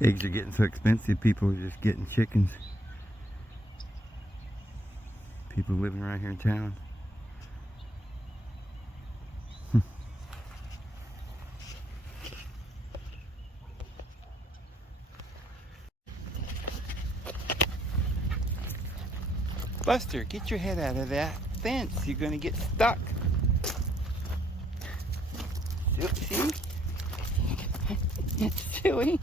Eggs are getting so expensive, people are just getting chickens. People living right here in town. Buster, get your head out of that fence. You're going to get stuck. See? Silly.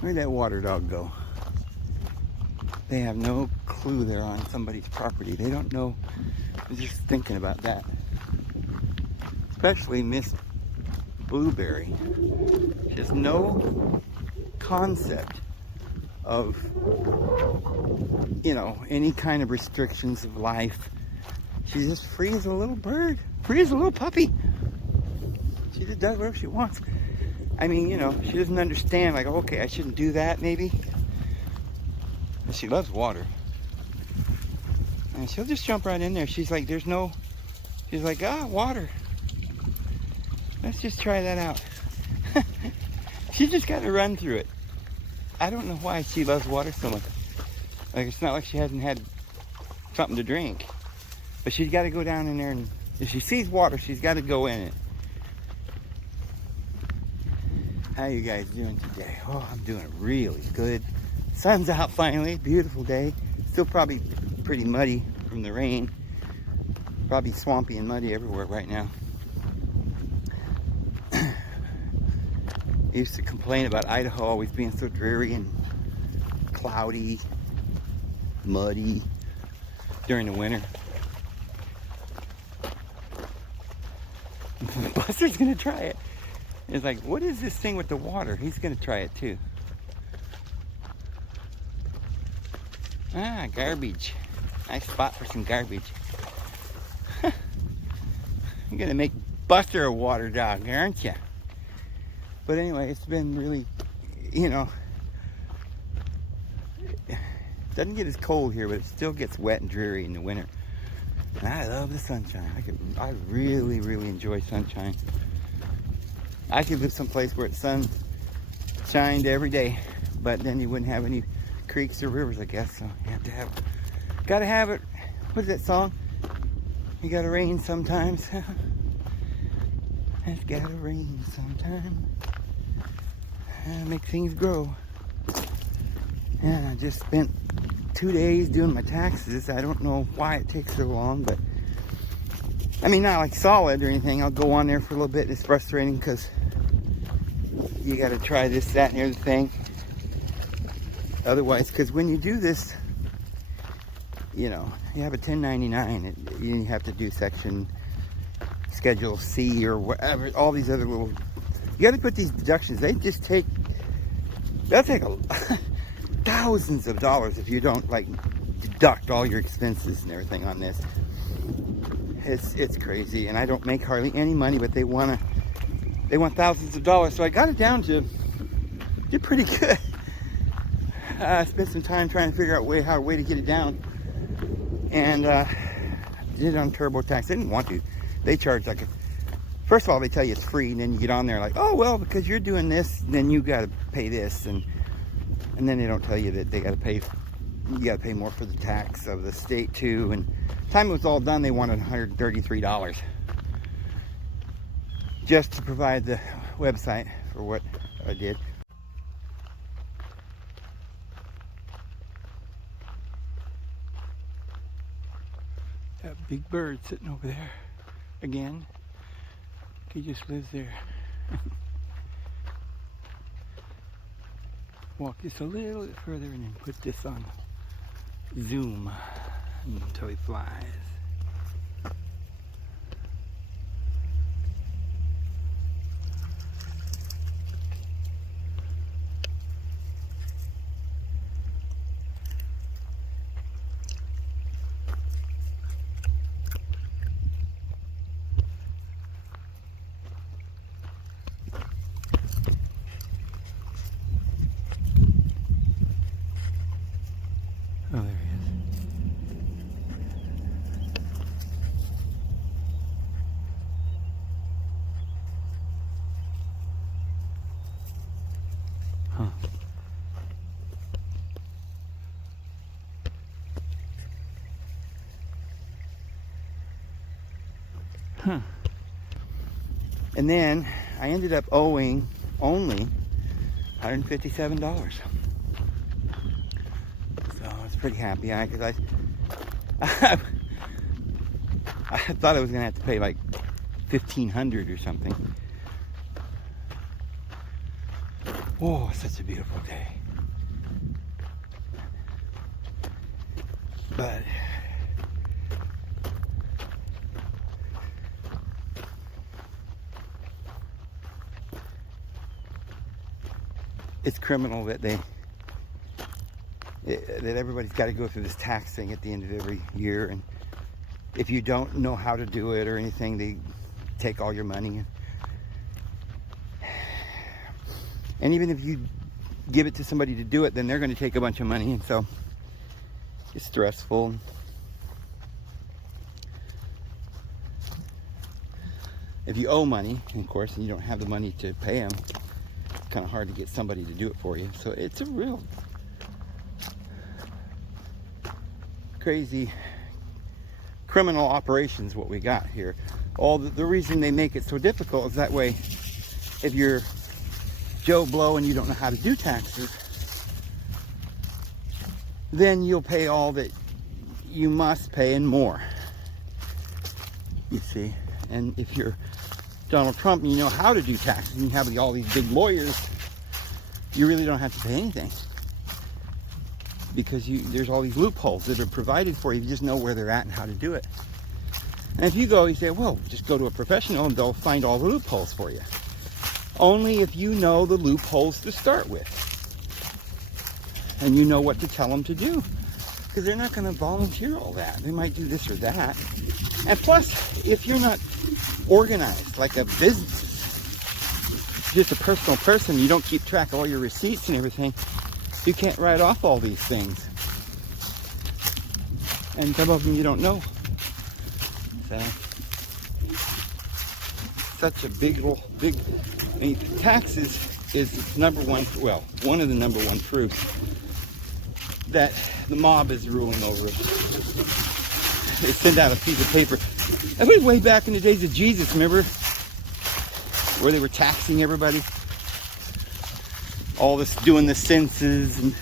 Where'd that water dog go? They have no clue they're on somebody's property. They don't know. I'm just thinking about that. Especially Miss Blueberry. She has no concept of, you know, any kind of restrictions of life. She's just free as a little bird. Free as a little puppy. She just does whatever she wants. I mean, you know, she doesn't understand, like, okay, I shouldn't do that, maybe. But she loves water. And she'll just jump right in there. She's like, there's no, she's like, water. Let's just try that out. She just got to run through it. I don't know why she loves water so much. Like, it's not like she hasn't had something to drink. But she's got to go down in there, and if she sees water, she's got to go in it. How you guys doing today? Oh, I'm doing really good. Sun's out finally. Beautiful day. Still probably pretty muddy from the rain. Probably swampy and muddy everywhere right now. I used to complain about Idaho always being so dreary and cloudy, muddy during the winter. Buster's gonna try it. It's like, what is this thing with the water? He's gonna try it too. Garbage. Nice spot for some garbage. You're gonna make Buster a water dog, aren't you? But anyway, it's been really, you know, it doesn't get as cold here, but it still gets wet and dreary in the winter. And I love the sunshine. I really, really enjoy sunshine. I could live someplace where the sun shined every day, but then you wouldn't have any creeks or rivers, I guess. So you have to have, gotta have it. What's that song? You gotta rain sometimes. It's gotta rain sometime. Make things grow. And I just spent 2 days doing my taxes. I don't know why it takes so long, but I mean, not like solid or anything. I'll go on there for a little bit. It's frustrating because you got to try this, that, and the other thing. Otherwise, because when you do this, you know, you have a 1099. You have to do section Schedule C or whatever. All these other little. You got to put these deductions. They just take. They'll take thousands of dollars if you don't like deduct all your expenses and everything on this. It's crazy, and I don't make hardly any money, but they want thousands of dollars. So I got it down to did pretty good. I spent some time trying to figure out a way to get it down, and did it on TurboTax. I didn't want to. They charge like first of all, they tell you it's free, and then you get on there like, oh well, because you're doing this, then you got to pay this, and then they don't tell you that they got to pay. You got to pay more for the tax of the state too. And time it was all done, they wanted $133 just to provide the website for what I did. That big bird sitting over there again. He just lives there. Walk just a little bit further and then put this on zoom until he flies. Oh, there he is. Huh. And then I ended up owing only $157. So I was pretty happy, because I thought I was gonna have to pay like $1,500 or something. Oh, such a beautiful day. But it's criminal that everybody's got to go through this tax thing at the end of every year, and if you don't know how to do it or anything, they take all your money. And even if you give it to somebody to do it, then they're going to take a bunch of money, and so it's stressful. If you owe money, of course, and you don't have the money to pay them, it's kind of hard to get somebody to do it for you. So it's a real crazy criminal operations what we got here. All the reason they make it so difficult is that way, if you're Joe Blow and you don't know how to do taxes, then you'll pay all that you must pay and more, you see. And if you're Donald Trump and you know how to do taxes and you have all these big lawyers, you really don't have to pay anything, because there's all these loopholes that are provided for you. You just know where they're at and how to do it. And if you say, well, just go to a professional and they'll find all the loopholes for you. Only if you know the loopholes to start with, and you know what to tell them to do, because they're not going to volunteer all that. They might do this or that. And plus, if you're not organized like a business, just a personal person, you don't keep track of all your receipts and everything, you can't write off all these things. And some of them you don't know. So, such a big, I mean, taxes is one of the number one proofs that the mob is ruling over us. They send out a piece of paper. That was way back in the days of Jesus, remember? Where they were taxing everybody. All this, doing the census and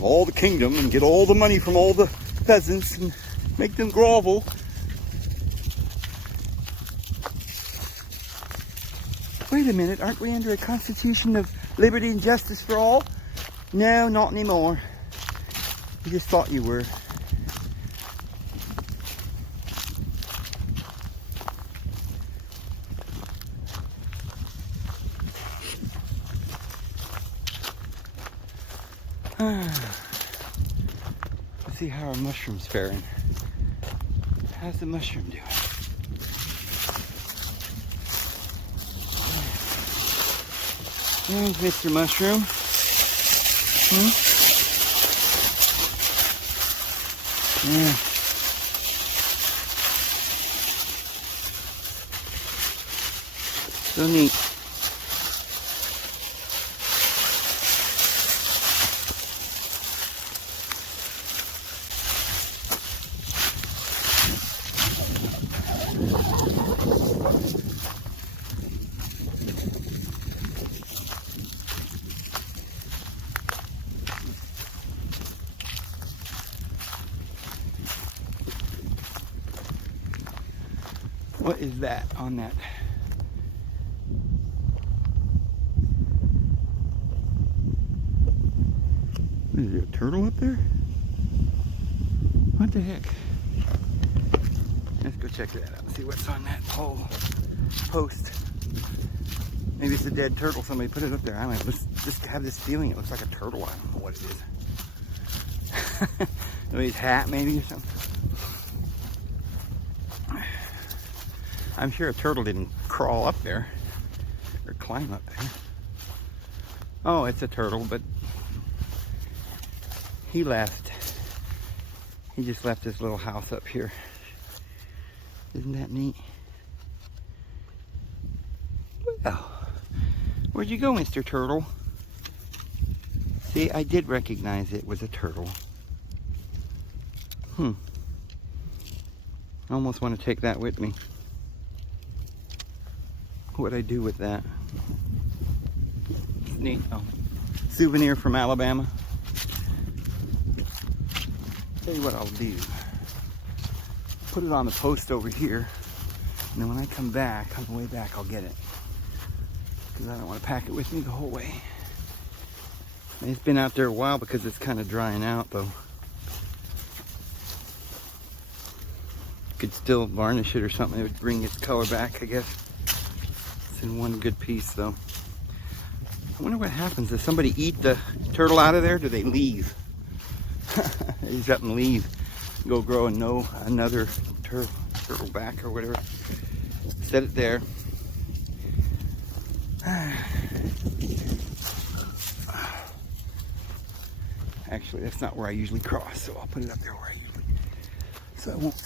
all the kingdom, and get all the money from all the peasants and make them grovel. Wait a minute, aren't we under a constitution of liberty and justice for all? No, not anymore. You just thought you were. Let's see how our mushroom's faring. How's the mushroom doing? There's Mr. Mushroom. Yeah. So neat. What is that on that? Is there a turtle up there? What the heck? Let's go check that out. See what's on that whole post. Maybe it's a dead turtle. Somebody put it up there. I don't know. Let's just have this feeling. It looks like a turtle. I don't know what it is. Somebody's hat maybe or something. I'm sure a turtle didn't crawl up there or climb up there. Oh, it's a turtle, but he left. He just left his little house up here. Isn't that neat? Well, where'd you go, Mr. Turtle? See, I did recognize it was a turtle. I almost want to take that with me. What I do with that? It's neat though. Souvenir from Alabama. Tell you what I'll do. Put it on the post over here, and then when I come back, on the way back, I'll get it. Because I don't want to pack it with me the whole way. And it's been out there a while because it's kind of drying out though. Could still varnish it or something. It would bring its color back, I guess. It's in one good piece though. I wonder what happens. Does somebody eat the turtle out of there? Do they leave? They just up and leave. Go grow another turtle back or whatever. Set it there. Actually, that's not where I usually cross, so I'll put it up there where I usually, so I won't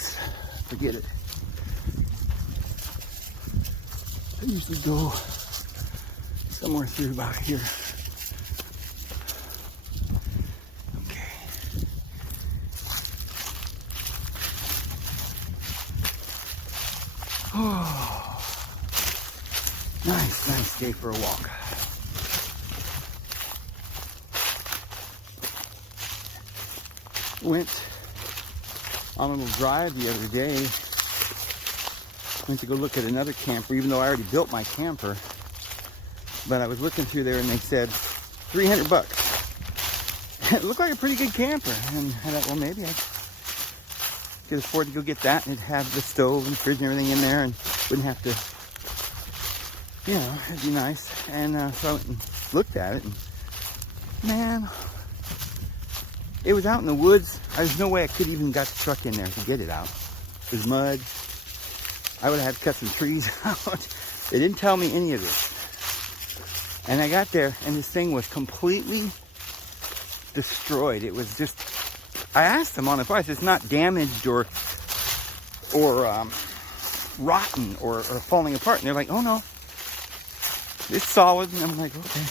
forget it. I usually go somewhere through about here. Okay. Oh, nice day for a walk. Went on a little drive the other day. Went to go look at another camper, even though I already built my camper. But I was looking through there and they said $300. It looked like a pretty good camper. And I thought, well, maybe I could afford to go get that, and it'd have the stove and fridge and everything in there, and wouldn't have to, you know, it'd be nice. And so I went and looked at it, and man, it was out in the woods. There's no way I could even got the truck in there to get it out. There's mud. I would have had to cut some trees out. They didn't tell me any of this. And I got there, and this thing was completely destroyed. It was just, I asked them on the price, it's not damaged or rotten or falling apart. And they're like, oh no, it's solid. And I'm like, okay.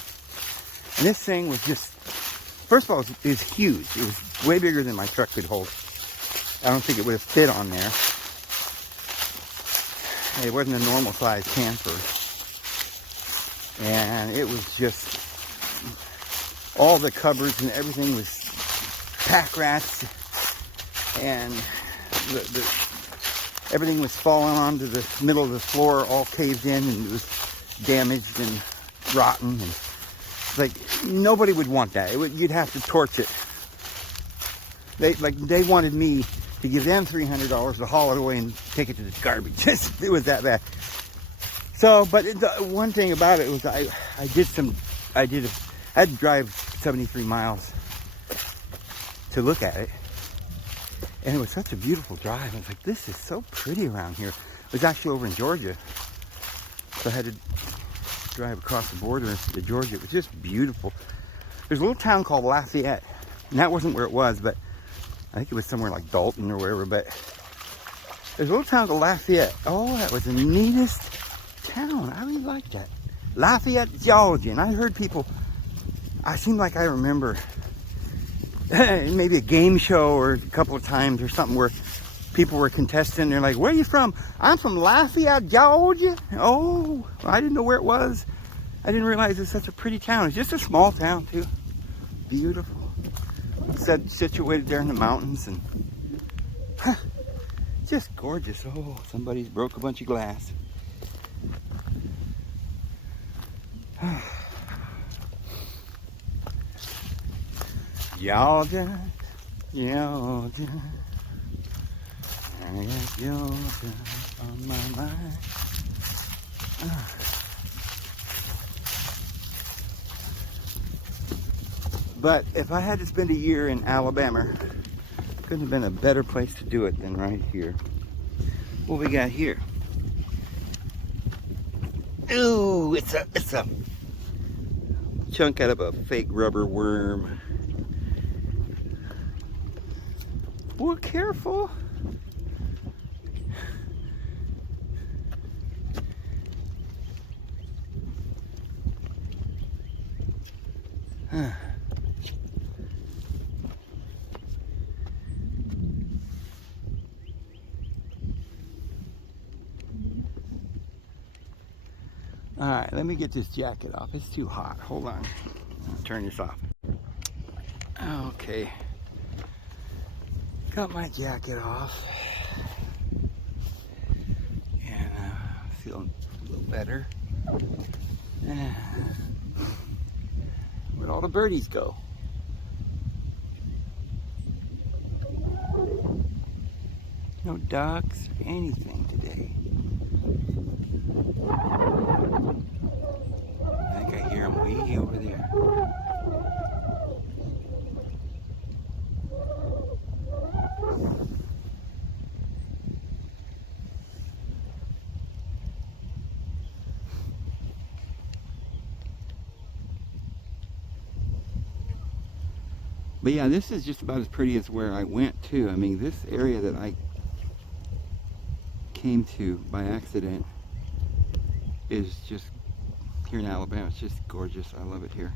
And this thing was just, first of all, it was huge. It was way bigger than my truck could hold. I don't think it would have fit on there. It wasn't a normal size camper. And it was just, all the cupboards and everything was pack rats. And everything was falling onto the middle of the floor, all caved in, and it was damaged and rotten. And like, nobody would want that. You'd have to torch it. They wanted me to give them $300 to haul it away and take it to the garbage. It was that bad. So, but the one thing about it was I had to drive 73 miles to look at it. And it was such a beautiful drive. I was like, this is so pretty around here. It was actually over in Georgia. So I had to drive across the border to Georgia. It was just beautiful. There's a little town called Lafayette. And that wasn't where it was, but I think it was somewhere like Dalton or wherever. But there's a little town called Lafayette. Oh, that was the neatest town. I really liked that. Lafayette, Georgia. And I heard people, I seem like I remember maybe a game show or a couple of times or something where people were contesting. They're like, where are you from? I'm from Lafayette, Georgia. Oh, I didn't know where it was. I didn't realize it's such a pretty town. It's just a small town too. Beautiful. Situated there in the mountains, and just gorgeous. Oh, somebody's broke a bunch of glass. Georgia, Georgia, I got Georgia on my mind. But if I had to spend a year in Alabama, couldn't have been a better place to do it than right here. What we got here? Ooh, it's a chunk out of a fake rubber worm. Well, careful. Alright, let me get this jacket off. It's too hot. Hold on. I'll turn this off. Okay. Got my jacket off. And feeling a little better. Where'd all the birdies go? No ducks or anything today. I think I hear them way over there. But yeah, this is just about as pretty as where I went too. I mean, this area that I came to by accident is just, here in Alabama, it's just gorgeous. I love it here.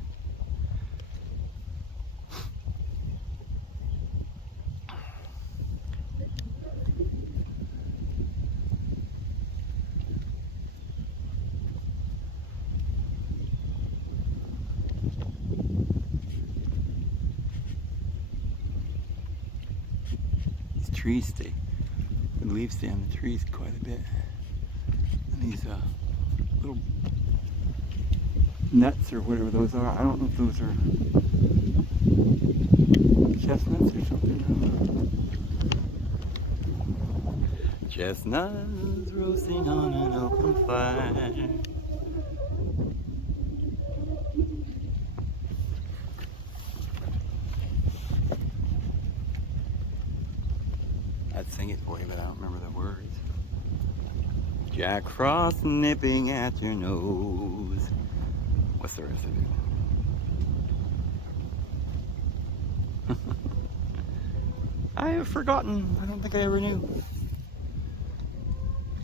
Trees stay, the leaves stay on the trees quite a bit, and these little nuts or whatever those are, I don't know if those are chestnuts or something. Chestnuts roasting on an open fire. I'd sing it for you, but I don't remember the words. Jack Frost nipping at your nose. What's the rest of it? I have forgotten. I don't think I ever knew.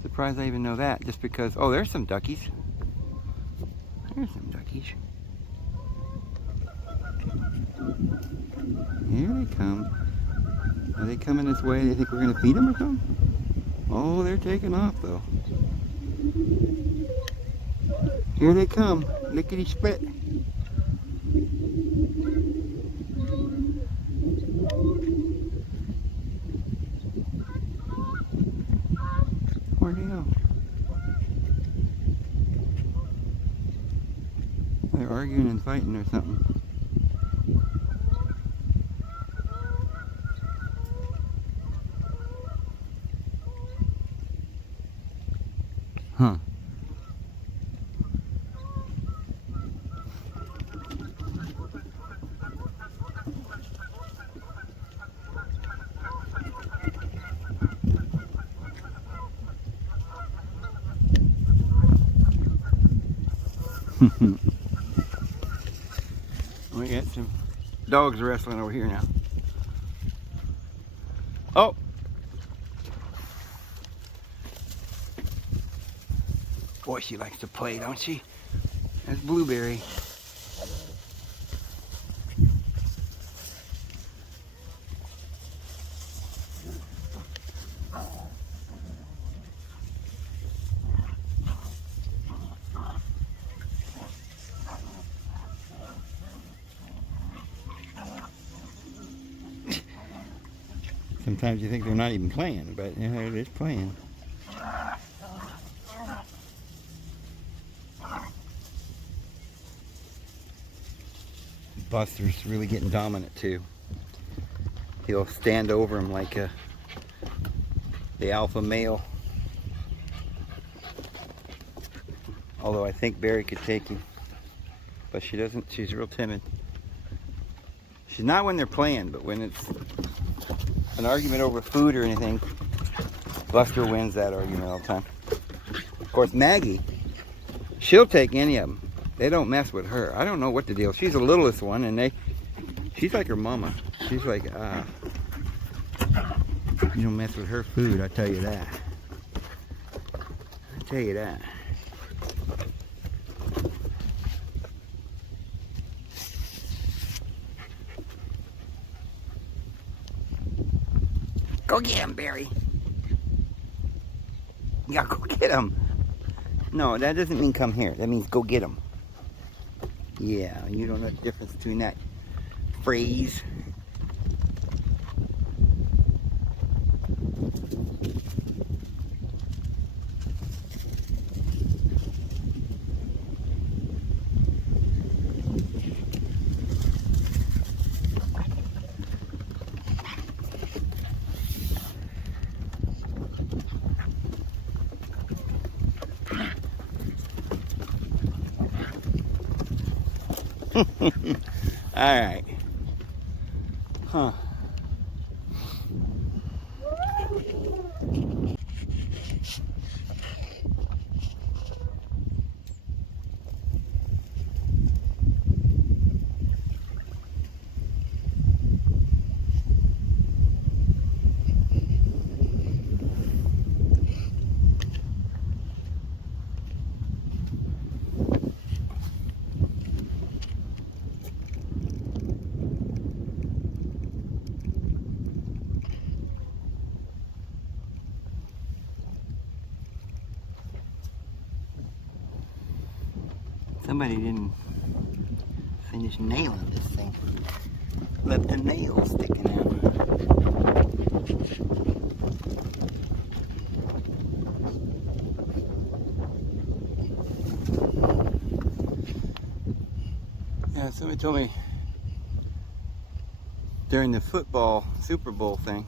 Surprised I even know that, just because, oh, there's some duckies. There's some duckies. Here they come. Are they coming this way? They think we're going to feed them or something? Oh, they're taking off though. Here they come. Lickety split. Where'd they go? They're arguing and fighting or something. Huh. We got some dogs wrestling over here now. Oh! Boy, she likes to play, don't she? That's Blueberry. Sometimes you think they're not even playing, but yeah, it is playing. Buster's really getting dominant too. He'll stand over him like the alpha male. Although I think Barry could take him, but she doesn't. She's real timid. She's not when they're playing, but when it's an argument over food or anything, Buster wins that argument all the time. Of course, Maggie, she'll take any of them. They don't mess with her. I don't know what the deal. She's the littlest one, and she's like her mama. She's like, you don't mess with her food, I tell you that. I tell you that. Go get him, Barry. Yeah, go get him. No, that doesn't mean come here. That means go get them. Yeah, you don't know the difference between that phrase. All right. Huh. Somebody didn't finish nailing this thing. Left the nail sticking out. Yeah, somebody told me during the football Super Bowl thing,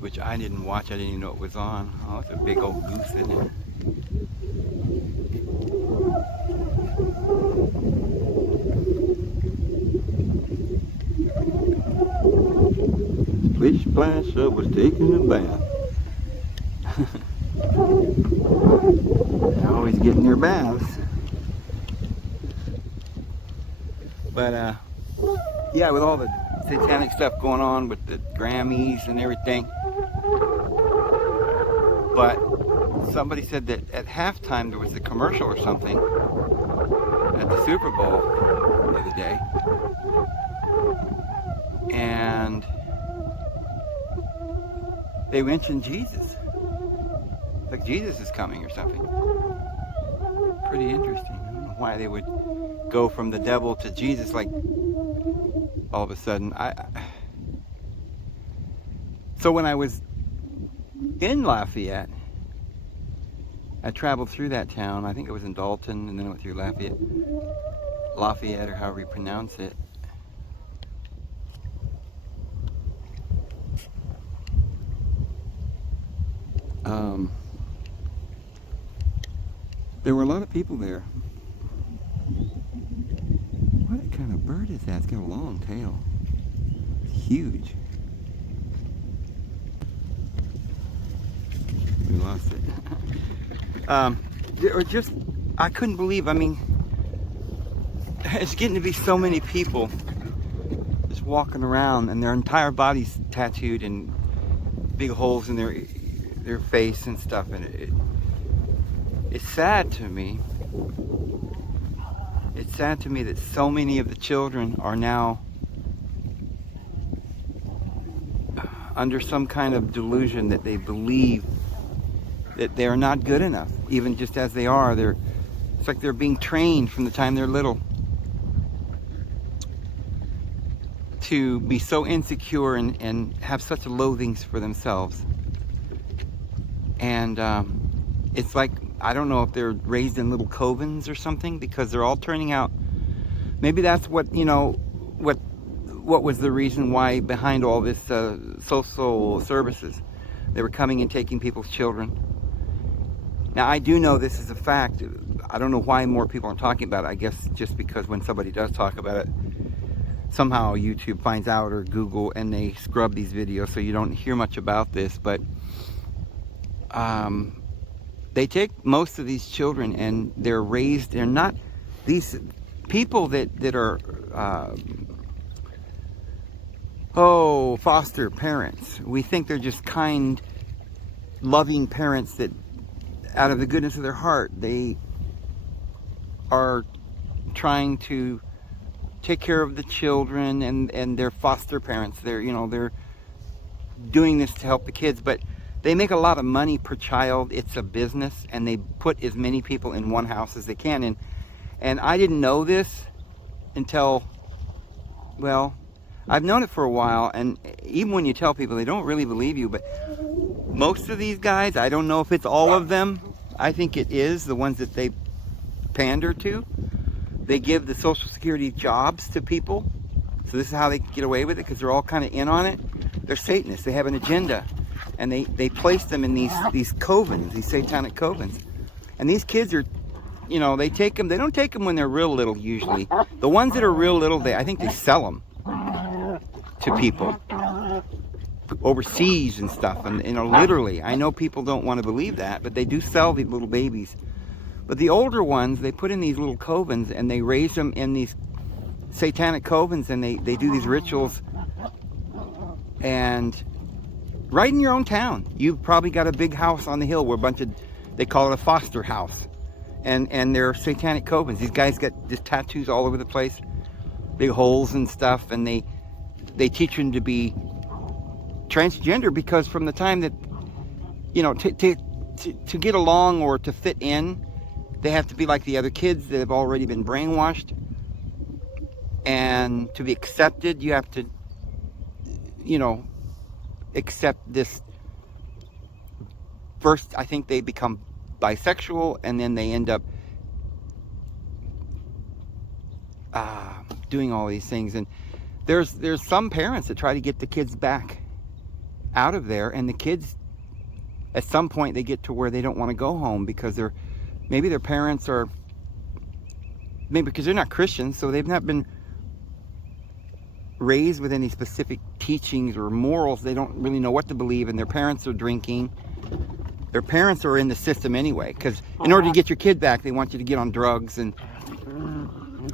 which I didn't watch, I didn't even know it was on. Oh, it's a big old goose in it. Splish splash, I was taking a bath. They're always getting their baths. But yeah, with all the satanic stuff going on with the Grammys and everything. But somebody said that at halftime there was a commercial or something at the Super Bowl the other day. And they mentioned Jesus. Like Jesus is coming or something. Pretty interesting. I don't know why they would go from the devil to Jesus like all of a sudden. So when I was in Lafayette, I traveled through that town. I think it was in Dalton, and then I went through Lafayette, or however you pronounce it. There were a lot of people there. What kind of bird is that? It's got a long tail. It's huge. We lost it. Or just, I couldn't believe, I mean, it's getting to be so many people just walking around and their entire bodies tattooed and big holes in their face and stuff, and it's sad to me. It's sad to me that so many of the children are now under some kind of delusion that they believe that they are not good enough, even just as they are. It's like they're being trained from the time they're little to be so insecure and have such a loathings for themselves. And it's like, I don't know if they're raised in little covens or something, because they're all turning out. Maybe that's what, you know, what was the reason why behind all this social services. They were coming and taking people's children. Now, I do know this is a fact. I don't know why more people aren't talking about it. I guess just because when somebody does talk about it, somehow YouTube finds out, or Google, and they scrub these videos, so you don't hear much about this. But they take most of these children and they're raised, they're not these people that are foster parents. We think they're just kind, loving parents that out of the goodness of their heart they are trying to take care of the children, and they're foster parents. They're, you know, they're doing this to help the kids, but They make a lot of money per child. It's a business, and they put as many people in one house as they can. And I didn't know this until, well, I've known it for a while, and even when you tell people, they don't really believe you. But most of these guys, I don't know if it's all of them. I think it is the ones that they pander to. They give the Social Security jobs to people. So this is how they get away with it, because they're all kind of in on it. They're Satanists. They have an agenda. And they place them in these covens, these satanic covens. And these kids are, you know, they take them. They don't take them when they're real little usually. The ones that are real little, I think they sell them to people overseas and stuff. And, you know, literally, I know people don't want to believe that, but they do sell these little babies. But the older ones, they put in these little covens, and they raise them in these satanic covens, and they do these rituals. And right in your own town, you've probably got a big house on the hill where a bunch of, they call it a foster house. And they're satanic covens. These guys got just tattoos all over the place, big holes and stuff, and they teach them to be transgender, because from the time that, you know, to get along or to fit in, they have to be like the other kids that have already been brainwashed. And to be accepted, you have to, you know, accept this. First, I think they become bisexual, and then they end up doing all these things. And there's some parents that try to get the kids back out of there, and the kids, at some point, they get to where they don't want to go home because maybe their parents are, maybe because they're not Christians, so they've not been raised with any specific teachings or morals. They don't really know what to believe, and their parents are drinking. Their parents are in the system anyway, because in order to get your kid back, they want you to get on drugs and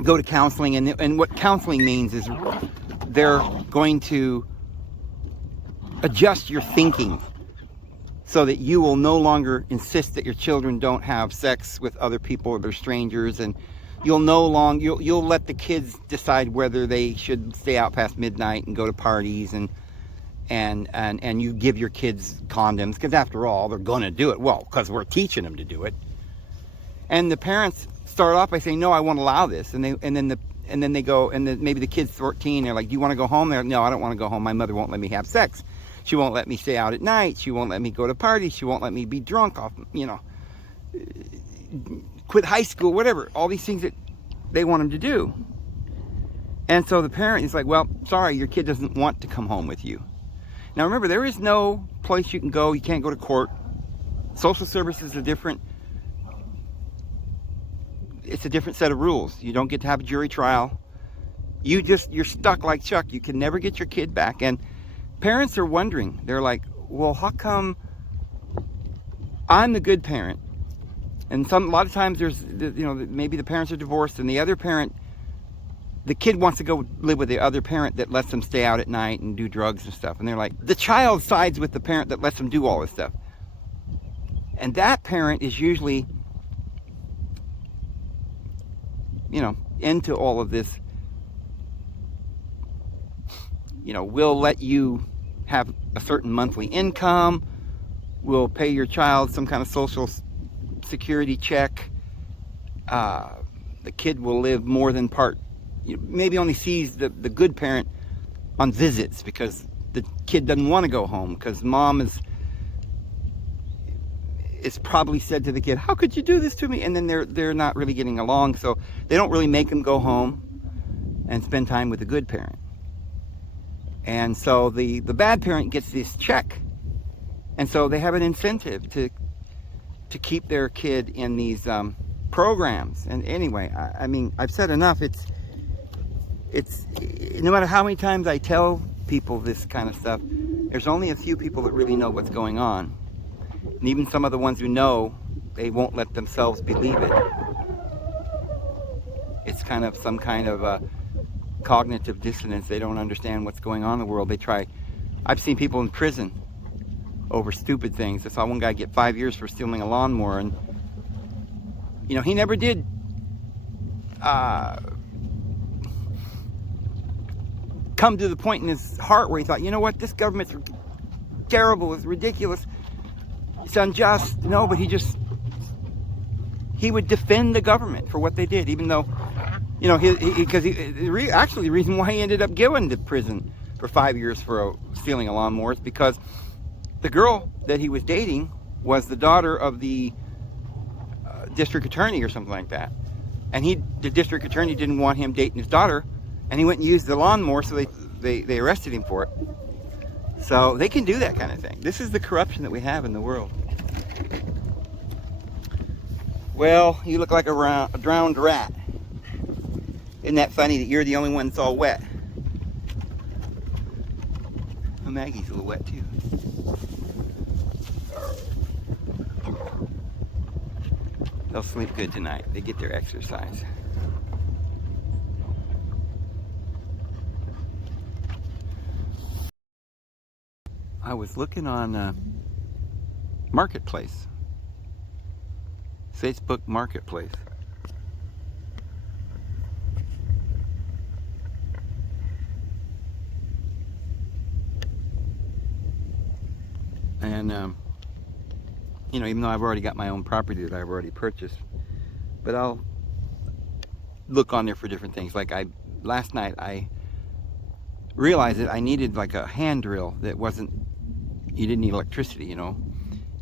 go to counseling. And what counseling means is they're going to adjust your thinking so that you will no longer insist that your children don't have sex with other people or they're strangers, and you'll let the kids decide whether they should stay out past midnight and go to parties, and you give your kids condoms, because after all, they're going to do it. Well, because we're teaching them to do it. And the parents start off by saying, "No, I won't allow this," and then they go, and then maybe the kid's 14. They're like, "Do you want to go home?" They're like, "No, I don't want to go home. My mother won't let me have sex. She won't let me stay out at night. She won't let me go to parties. She won't let me be drunk off, you know, quit high school, whatever." All these things that they want them to do. And so the parent is like, "Well, sorry, your kid doesn't want to come home with you." Now remember, there is no place you can go. You can't go to court. Social services are different. It's a different set of rules. You don't get to have a jury trial. You're stuck like Chuck. You can never get your kid back. And parents are wondering. They're like, "Well, how come I'm the good parent?" And a lot of times there's, you know, maybe the parents are divorced, and the other parent, the kid wants to go live with the other parent that lets them stay out at night and do drugs and stuff. And they're like, the child sides with the parent that lets them do all this stuff. And that parent is usually, you know, into all of this. You know, we'll let you have a certain monthly income. We'll pay your child some kind of social security check. The kid will live more than part, maybe only sees the good parent on visits, because the kid doesn't want to go home, because mom is probably said to the kid, "How could you do this to me?" And then they're not really getting along, so they don't really make them go home and spend time with the good parent. And so the bad parent gets this check, and so they have an incentive to keep their kid in these programs. And anyway, I mean, I've said enough. It's no matter how many times I tell people this kind of stuff, there's only a few people that really know what's going on. And even some of the ones who know, they won't let themselves believe it. It's kind of some kind of cognitive dissonance. They don't understand what's going on in the world. I've seen people in prison over stupid things. I saw one guy get 5 years for stealing a lawnmower, and you know, he never did come to the point in his heart where he thought, "You know what, this government's terrible, it's ridiculous. it's unjust. No, but he would defend the government for what they did, even though, you know, actually the reason why he ended up going to prison for 5 years for stealing a lawnmower is because the girl that he was dating was the daughter of the district attorney or something like that. And the district attorney didn't want him dating his daughter, and he went and used the lawnmower, so they arrested him for it. So they can do that kind of thing. This is the corruption that we have in the world. Well, you look like a drowned rat. Isn't that funny that you're the only one that's all wet? Well, Maggie's a little wet too. They'll sleep good tonight. They get their exercise. I was looking on Marketplace. Facebook Marketplace. And, you know, even though I've already got my own property that I've already purchased, but I'll look on there for different things. Like last night I realized that I needed like a hand drill that you didn't need electricity, you know.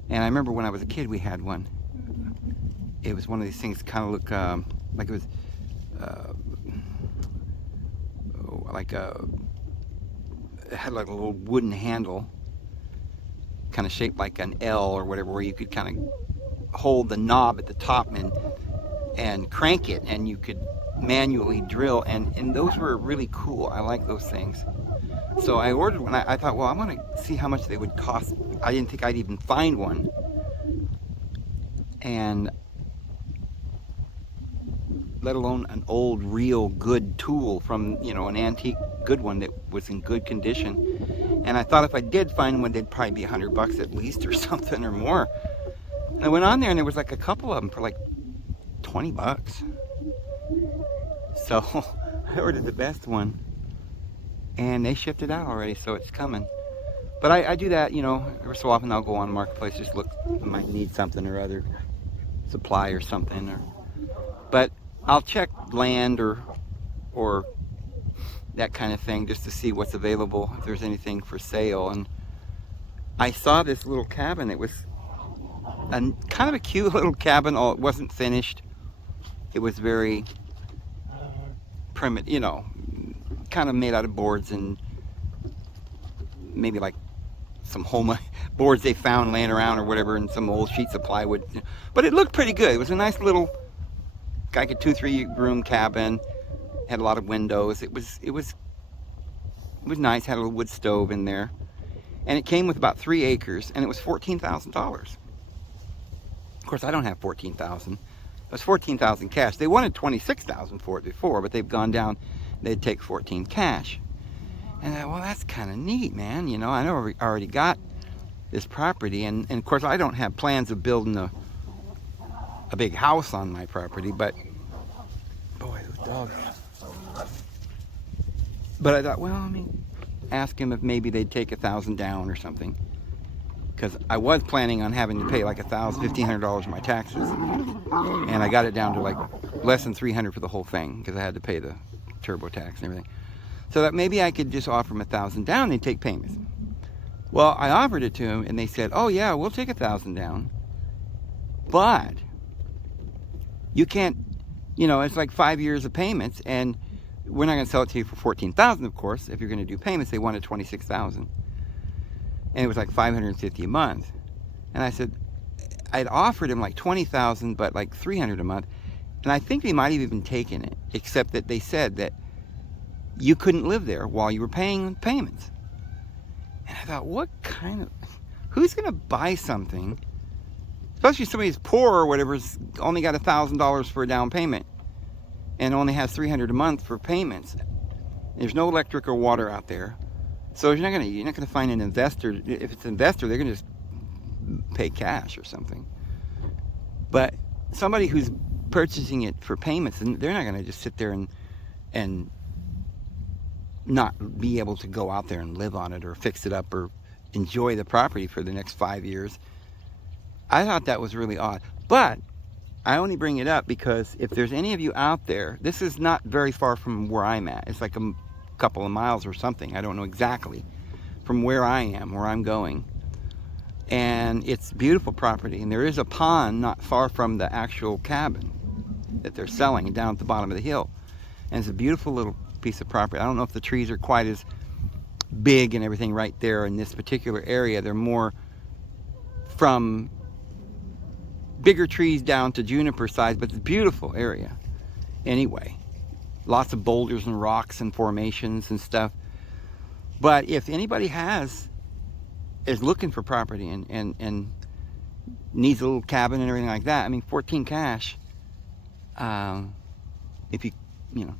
And I remember when I was a kid we had one. It was one of these things that kind of looked like it was it had like a little wooden handle, kind of shaped like an L or whatever, where you could kind of hold the knob at the top and crank it, and you could manually drill, and those were really cool. I like those things. So I ordered one. I thought, well, I'm going to see how much they would cost. I didn't think I'd even find one. And let alone an old, real good tool from, you know, an antique good one that was in good condition. And I thought if I did find one, they'd probably be $100 at least or something or more. And I went on there and there was like a couple of them for like $20. So I ordered the best one and they shipped it out already, so it's coming. But I do that, you know, every so often I'll go on Marketplace, just look, I might need something or other, supply or something, but I'll check land or that kind of thing just to see what's available, if there's anything for sale. And I saw this little cabin. It was kind of a cute little cabin. It wasn't finished. It was very primitive, you know, kind of made out of boards and maybe like some home boards they found laying around or whatever, and some old sheets of plywood. But it looked pretty good. It was a nice little, like a 2-3 room cabin. Had a lot of windows. It was nice. Had a little wood stove in there, and it came with about 3 acres, and it was $14,000. Of course, I don't have $14,000. It was $14,000 cash. They wanted $26,000 for it before, but they've gone down. They'd take $14,000 cash. And I thought, well, that's kind of neat, man. You know, I know I already got this property, and of course, I don't have plans of building a big house on my property, but boy, those dogs. But I thought, well, I mean, ask him if maybe they'd take $1,000 down or something, because I was planning on having to pay like $1,500 for my taxes, and I got it down to like less than $300 for the whole thing because I had to pay the turbo tax and everything. So that maybe I could just offer him $1,000 down and take payments. Well, I offered it to him, and they said, "Oh yeah, we'll take $1,000 down, but you can't, you know, it's like 5 years of payments, and we're not going to sell it to you for $14,000, of course. If you're going to do payments, they wanted $26,000, and it was like $550 a month." And I said, I'd offered him like $20,000, but like $300 a month, and I think they might have even taken it, except that they said that you couldn't live there while you were paying payments. And I thought, what kind of, who's going to buy something, especially somebody who's poor or whatever, only got $1,000 for a down payment and only has $300 a month for payments. There's no electric or water out there, so you're not gonna find an investor. If it's an investor, they're gonna just pay cash or something. But somebody who's purchasing it for payments, and they're not gonna just sit there and not be able to go out there and live on it or fix it up or enjoy the property for the next 5 years. I thought that was really odd. But I only bring it up because if there's any of you out there, this is not very far from where I'm at. It's like a couple of miles or something. I don't know exactly from where I am, where I'm going. And it's beautiful property. And there is a pond not far from the actual cabin that they're selling down at the bottom of the hill. And it's a beautiful little piece of property. I don't know if the trees are quite as big and everything right there in this particular area. They're more from bigger trees down to juniper size, but it's a beautiful area anyway. Lots of boulders and rocks and formations and stuff. But if anybody is looking for property and needs a little cabin and everything like that, I mean, 14 cash, if you know,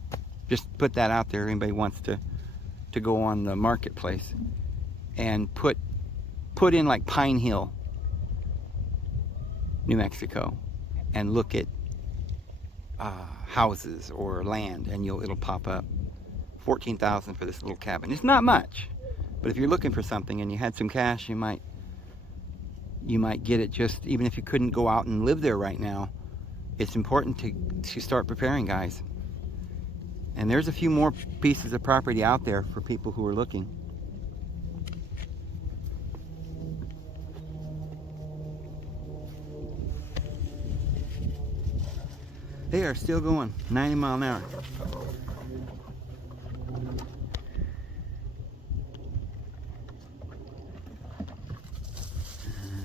just put that out there. Anybody wants to go on the marketplace and put in like Pine Hill, New Mexico, and look at houses or land, and it'll pop up. 14,000 for this little cabin. It's not much, but if you're looking for something and you had some cash, you might get it. Just even if you couldn't go out and live there right now, it's important to start preparing, guys. And there's a few more pieces of property out there for people who are looking. They are still going 90 miles an hour.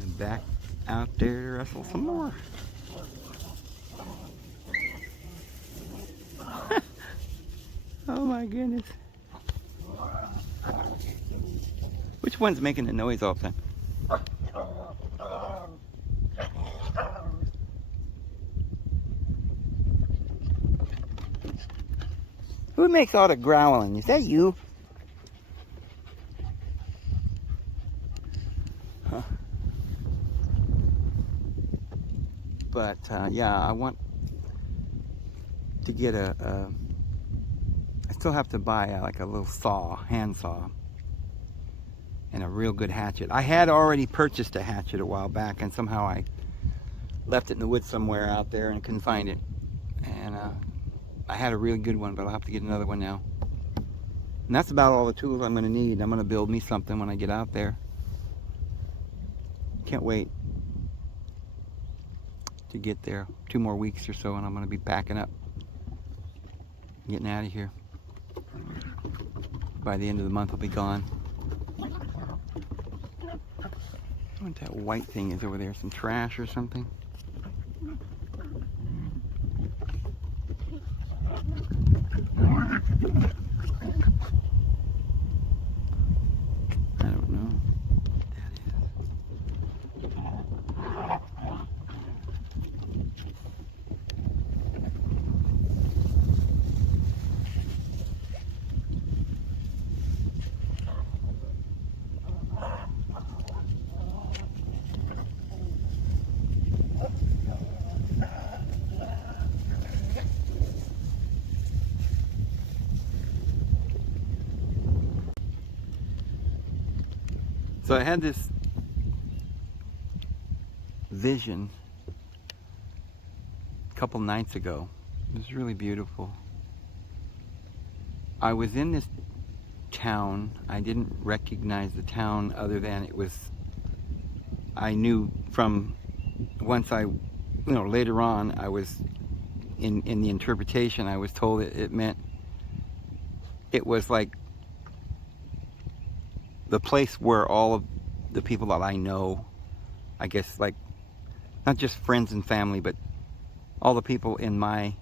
And back out there to wrestle some more. Oh my goodness. Which one's making the noise all the time? Who makes all the growling? Is that you? Huh. But yeah, I want to get I still have to buy like a little saw, hand saw, and a real good hatchet. I had already purchased a hatchet a while back, and somehow I left it in the woods somewhere out there and couldn't find it. And I had a really good one, but I'll have to get another one now. And that's about all the tools I'm going to need. I'm going to build me something when I get out there. Can't wait to get there. 2 more weeks or so, and I'm going to be packing up, getting out of here. By the end of the month, I'll be gone. I wonder what that white thing is over there. Some trash or something? I don't know what that is. So I had this vision a couple nights ago. It was really beautiful. I was in this town. I didn't recognize the town other than I knew from once later on I was in the interpretation, I was told it meant it was like the place where all of the people that I know, I guess, like not just friends and family, but all the people in my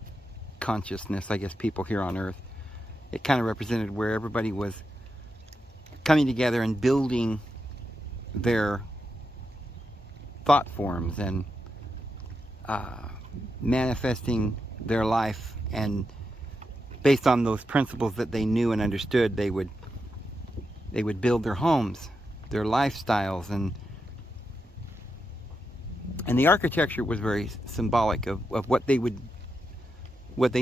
consciousness, I guess people here on earth, it kind of represented where everybody was coming together and building their thought forms and manifesting their life, and based on those principles that they knew and understood, they would build their homes, their lifestyles, and the architecture was very symbolic of what they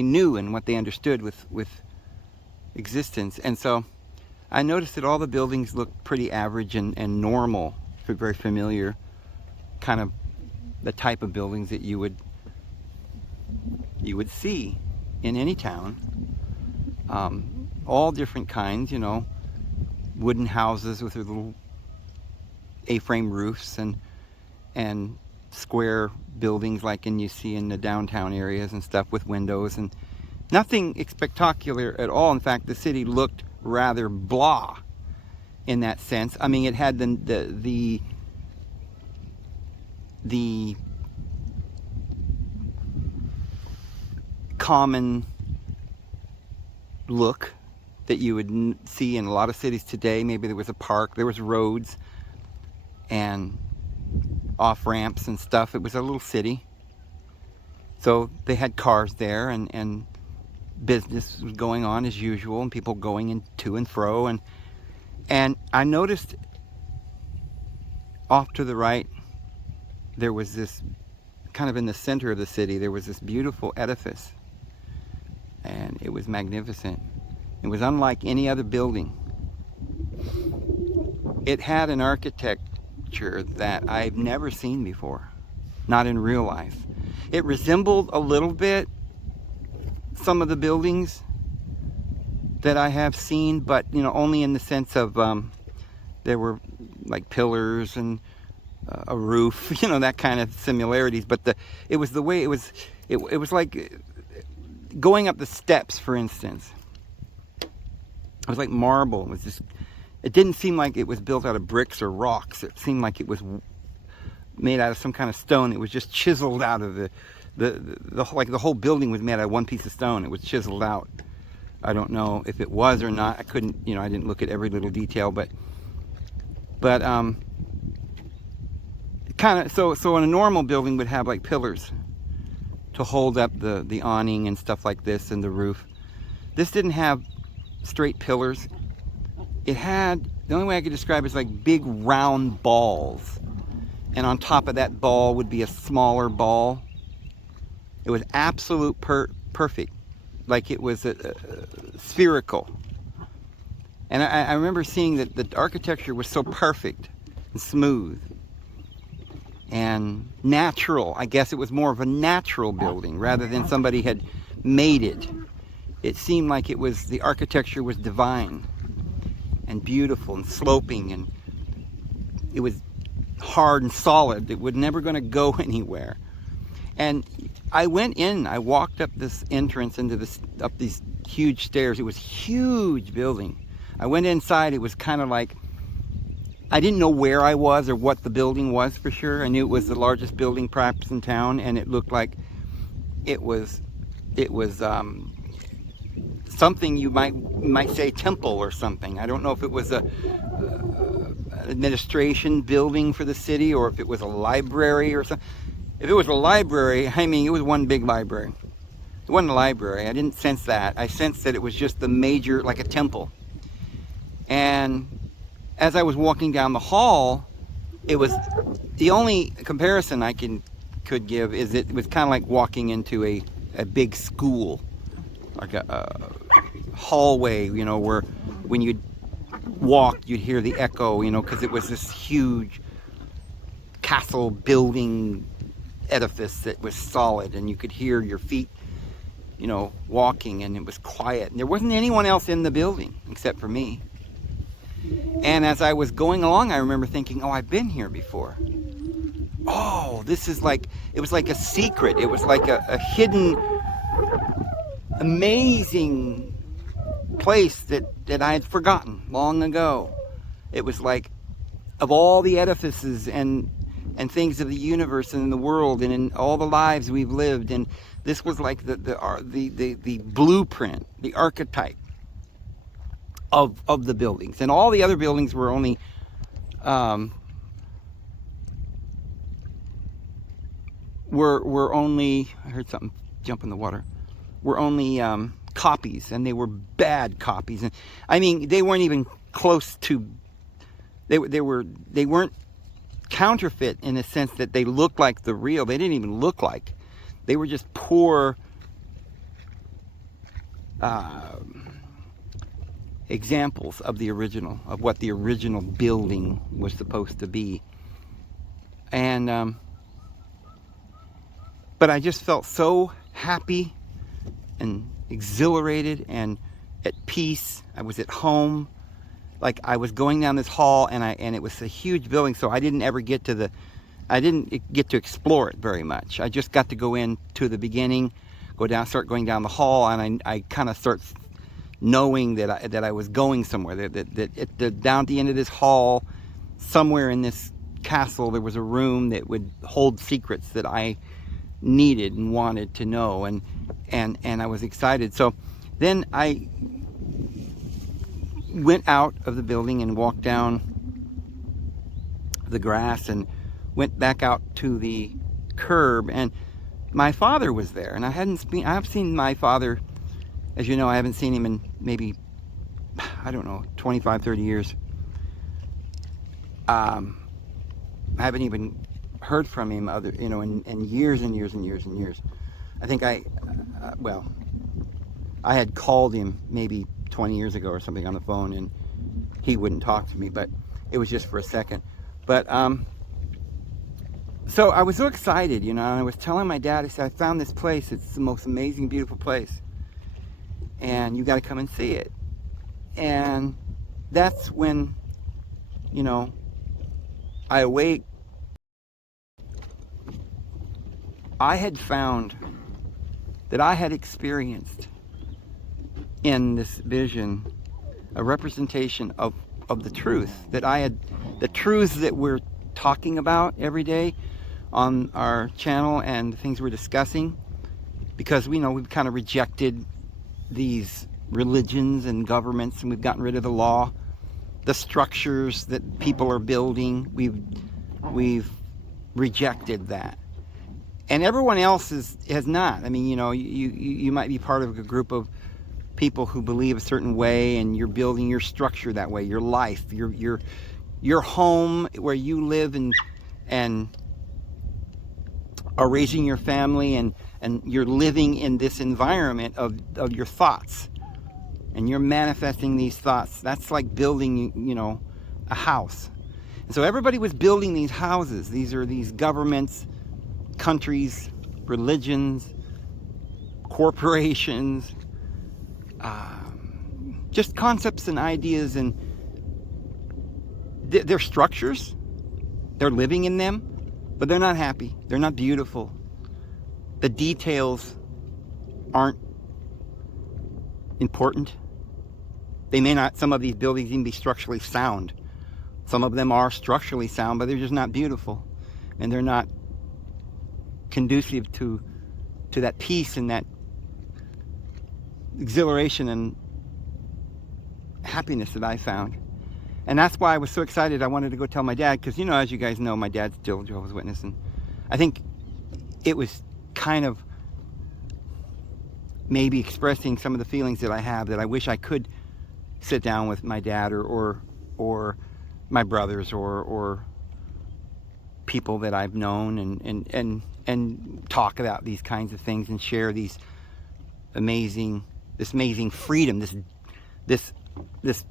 knew and what they understood with existence. And so I noticed that all the buildings looked pretty average and normal, very familiar, kind of the type of buildings that you would see in any town. All different kinds, you know, wooden houses with their little A-frame roofs, and square buildings like you see in the downtown areas and stuff with windows, and nothing spectacular at all. In fact, the city looked rather blah in that sense. I mean, it had the common look that you would see in a lot of cities today. Maybe there was a park, there was roads and off ramps and stuff. It was a little city, so they had cars there, and business was going on as usual, and people going in to and fro, and I noticed off to the right there was this, kind of in the center of the city, there was this beautiful edifice, and it was magnificent. It was unlike any other building. It had an architecture that I've never seen before, not in real life. It resembled a little bit some of the buildings that I have seen, but you know, only in the sense of there were like pillars and a roof, you know, that kind of similarities. But it was the way it was. It was like going up the steps, for instance. It was like marble. It was just. It didn't seem like it was built out of bricks or rocks. It seemed like it was made out of some kind of stone. It was just chiseled out of like the whole building was made out of one piece of stone. It was chiseled out. I don't know if it was or not. I couldn't, you know, I didn't look at every little detail, but kind of, so in a normal building would have like pillars to hold up the awning and stuff like this, and the roof. This didn't have straight pillars. It had, the only way I could describe it is like big round balls, and on top of that ball would be a smaller ball. It was absolute perfect, like it was spherical. And I remember seeing that the architecture was so perfect and smooth and natural. I guess it was more of a natural building rather than somebody had made it. It seemed like it was, the architecture was divine and beautiful and sloping, and it was hard and solid. It was never going to go anywhere. And I went in, I walked up this entrance into this, up these huge stairs. It was a huge building. I went inside, it was kind of like, I didn't know where I was or what the building was for sure. I knew it was the largest building perhaps in town, and it looked like it was something you might say temple or something. I don't know if it was a administration building for the city, or if it was a library or something. If it was a library, I mean, it was one big library. It wasn't a library. I didn't sense that. I sensed that it was just the major, like a temple. And as I was walking down the hall, it was, the only comparison I could give is it was kind of like walking into a big school, like a hallway, you know, where when you'd walk, you'd hear the echo, you know, because it was this huge castle building edifice that was solid, and you could hear your feet, you know, walking, and it was quiet, and there wasn't anyone else in the building except for me. And as I was going along, I remember thinking, oh, I've been here before. Oh, this is like, it was like a secret. It was like a hidden, amazing place that I had forgotten long ago. It was like, of all the edifices and things of the universe and in the world and in all the lives we've lived, and this was like the blueprint, the archetype of the buildings. And all the other buildings were only were only, I heard something jump in the water, were only copies, and they were bad copies. And I mean, they weren't even close to, they weren't counterfeit in the sense that they looked like the real. They didn't even look like. They were just poor examples of the original, of what the original building was supposed to be. And But I just felt so happy and exhilarated and at peace. I was at home. Like I was going down this hall, and it was a huge building, so I didn't get to explore it very much. I just got to go in to the beginning, start going down the hall, and I kind of start knowing that I was going somewhere. That down at the end of this hall, somewhere in this castle, there was a room that would hold secrets that I needed and wanted to know, and I was excited. So then I went out of the building and walked down the grass and went back out to the curb, and my father was there, and I've seen my father, as you know. I haven't seen him in maybe, I don't know, 25, 30 years. I haven't even heard from him in years and years and years and years. I think I had called him maybe 20 years ago or something on the phone, and he wouldn't talk to me, but it was just for a second. But so I was so excited, and I was telling my dad, I said, I found this place. It's the most amazing, beautiful place, and you got to come and see it. And that's when, I awake. I had found that I had experienced in this vision a representation of the truth the truths that we're talking about every day on our channel and the things we're discussing, because we've kind of rejected these religions and governments, and we've gotten rid of the law, the structures that people are building. We've rejected that, and everyone else has not. I mean, you might be part of a group of people who believe a certain way, and you're building your structure that way, your life, your home where you live and are raising your family, and you're living in this environment of your thoughts, and you're manifesting these thoughts. That's like building, a house. And so everybody was building these houses. These are these governments, countries, religions, corporations, just concepts and ideas, and they're structures. They're living in them, but they're not happy. They're not beautiful. The details aren't important. They may not, some of these buildings, even be structurally sound. Some of them are structurally sound, but they're just not beautiful, and they're not conducive to that peace and that exhilaration and happiness that I found. And that's why I was so excited. I wanted to go tell my dad, because as you guys know, my dad's still a Jehovah's Witness, and I think it was kind of maybe expressing some of the feelings that I have, that I wish I could sit down with my dad or my brothers or people that I've known and talk about these kinds of things and share this amazing freedom, this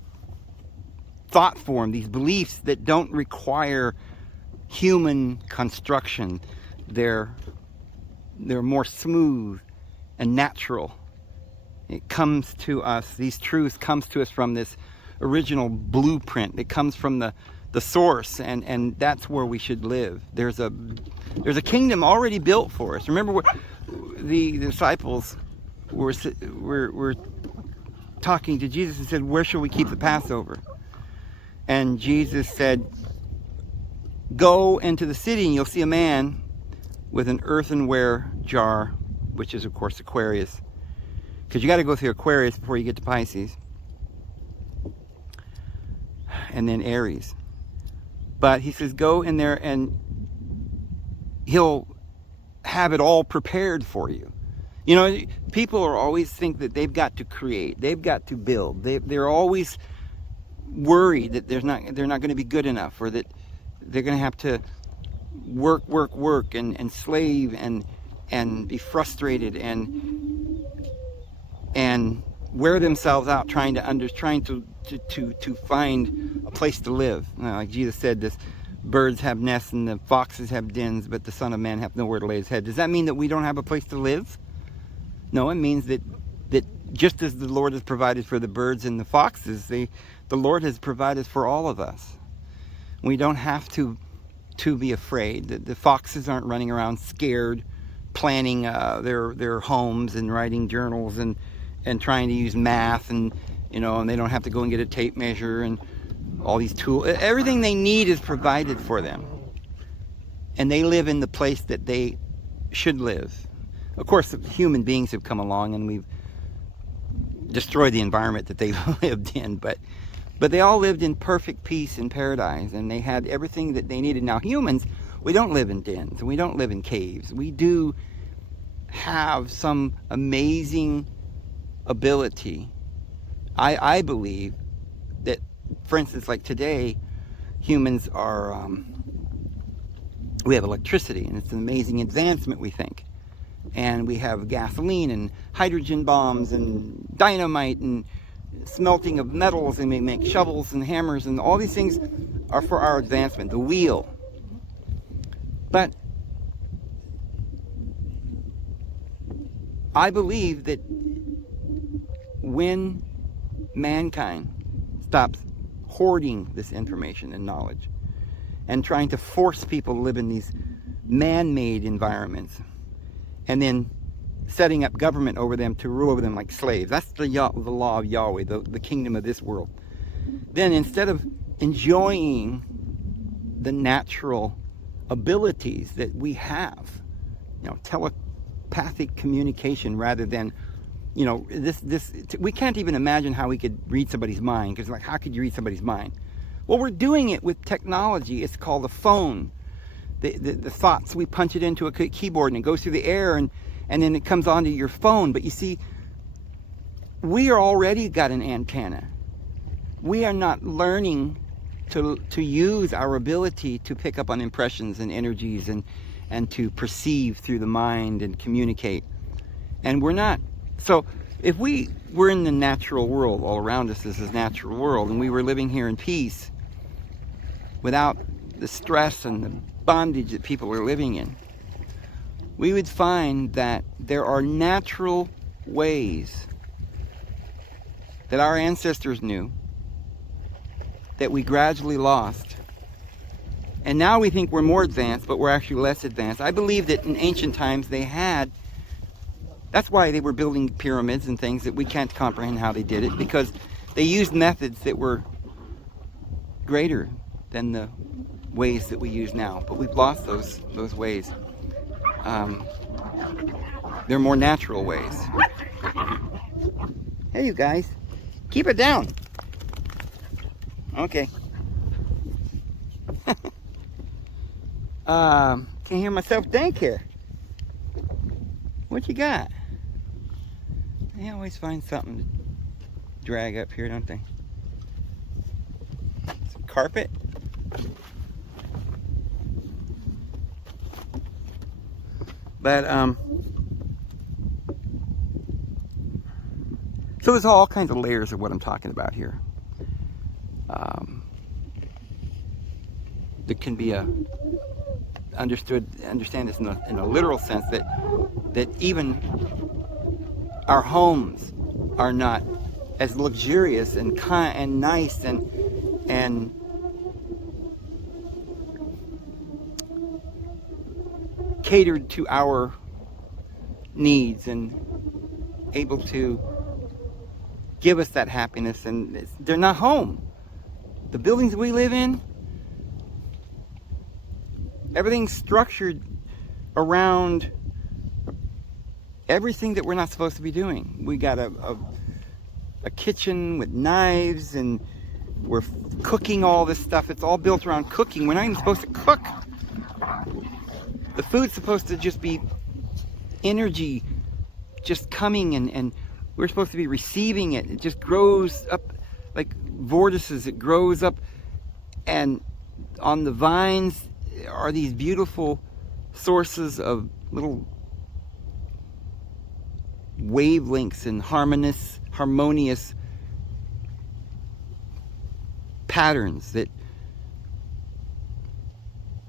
thought form, these beliefs that don't require human construction. They're more smooth and natural. It comes to us, these truths comes to us from this original blueprint. It comes from the source, and that's where we should live. There's a kingdom already built for us. Remember what the disciples were talking to Jesus and said, where shall we keep the Passover? And Jesus said, go into the city and you'll see a man with an earthenware jar, which is of course Aquarius, because you got to go through Aquarius before you get to Pisces, and then Aries. But he says, go in there and he'll have it all prepared for you. People are always think that they've got to create, they've got to build. They're always worried that they're not going to be good enough, or that they're going to have to work and slave and be frustrated and wear themselves out trying to find a place to live. Like Jesus said, this birds have nests and the foxes have dens, but the Son of Man hath nowhere to lay his head. Does that mean that we don't have a place to live? No, it means that just as the Lord has provided for the birds and the foxes, the Lord has provided for all of us. We don't have to be afraid. The foxes aren't running around scared, planning their homes and writing journals and trying to use math, and and they don't have to go and get a tape measure and all these tools. Everything they need is provided for them, and they live in the place that they should live. Of course, human beings have come along and we've destroyed the environment that they lived in, but they all lived in perfect peace and paradise, and they had everything that they needed. Now, humans, we don't live in dens, and we don't live in caves. We do have some amazing ability. I believe that, for instance, like today, humans are, we have electricity, and it's an amazing advancement, we think. And we have gasoline and hydrogen bombs and dynamite and smelting of metals, and we make shovels and hammers, and all these things are for our advancement. The wheel. But I believe that when mankind stops hoarding this information and knowledge and trying to force people to live in these man-made environments, and then setting up government over them to rule over them like slaves. That's the law of Yahweh, the kingdom of this world. Then instead of enjoying the natural abilities that we have, telepathic communication rather than, we can't even imagine how we could read somebody's mind, because how could you read somebody's mind? Well, we're doing it with technology. It's called a phone. The thoughts, we punch it into a keyboard and it goes through the air, and then it comes onto your phone. But you see, we are already got an antenna. We are not learning to use our ability to pick up on impressions and energies and to perceive through the mind and communicate. And we're not. So if we were in the natural world, all around us is this natural world, and we were living here in peace without the stress and the bondage that people are living in, we would find that there are natural ways that our ancestors knew that we gradually lost. And now we think we're more advanced, but we're actually less advanced. I believe that in ancient times they had, that's why they were building pyramids and things that we can't comprehend how they did it, because they used methods that were greater than the ways that we use now. But we've lost those ways. They're more natural ways. Hey, you guys, keep it down. Okay. Can't hear myself think here. What you got? They always find something to drag up here, don't they? Some carpet. But so there's all kinds of layers of what I'm talking about here. There can be understand this in a literal sense, that even our homes are not as luxurious and kind and nice and catered to our needs and able to give us that happiness, and they're not home. The buildings we live in, everything's structured around everything that we're not supposed to be doing. We got a kitchen with knives, and we're cooking all this stuff. It's all built around cooking. We're not even supposed to cook. The food's supposed to just be energy just coming, and we're supposed to be receiving it. It just grows up like vortices. It grows up, and on the vines are these beautiful sources of little wavelengths and harmonious patterns that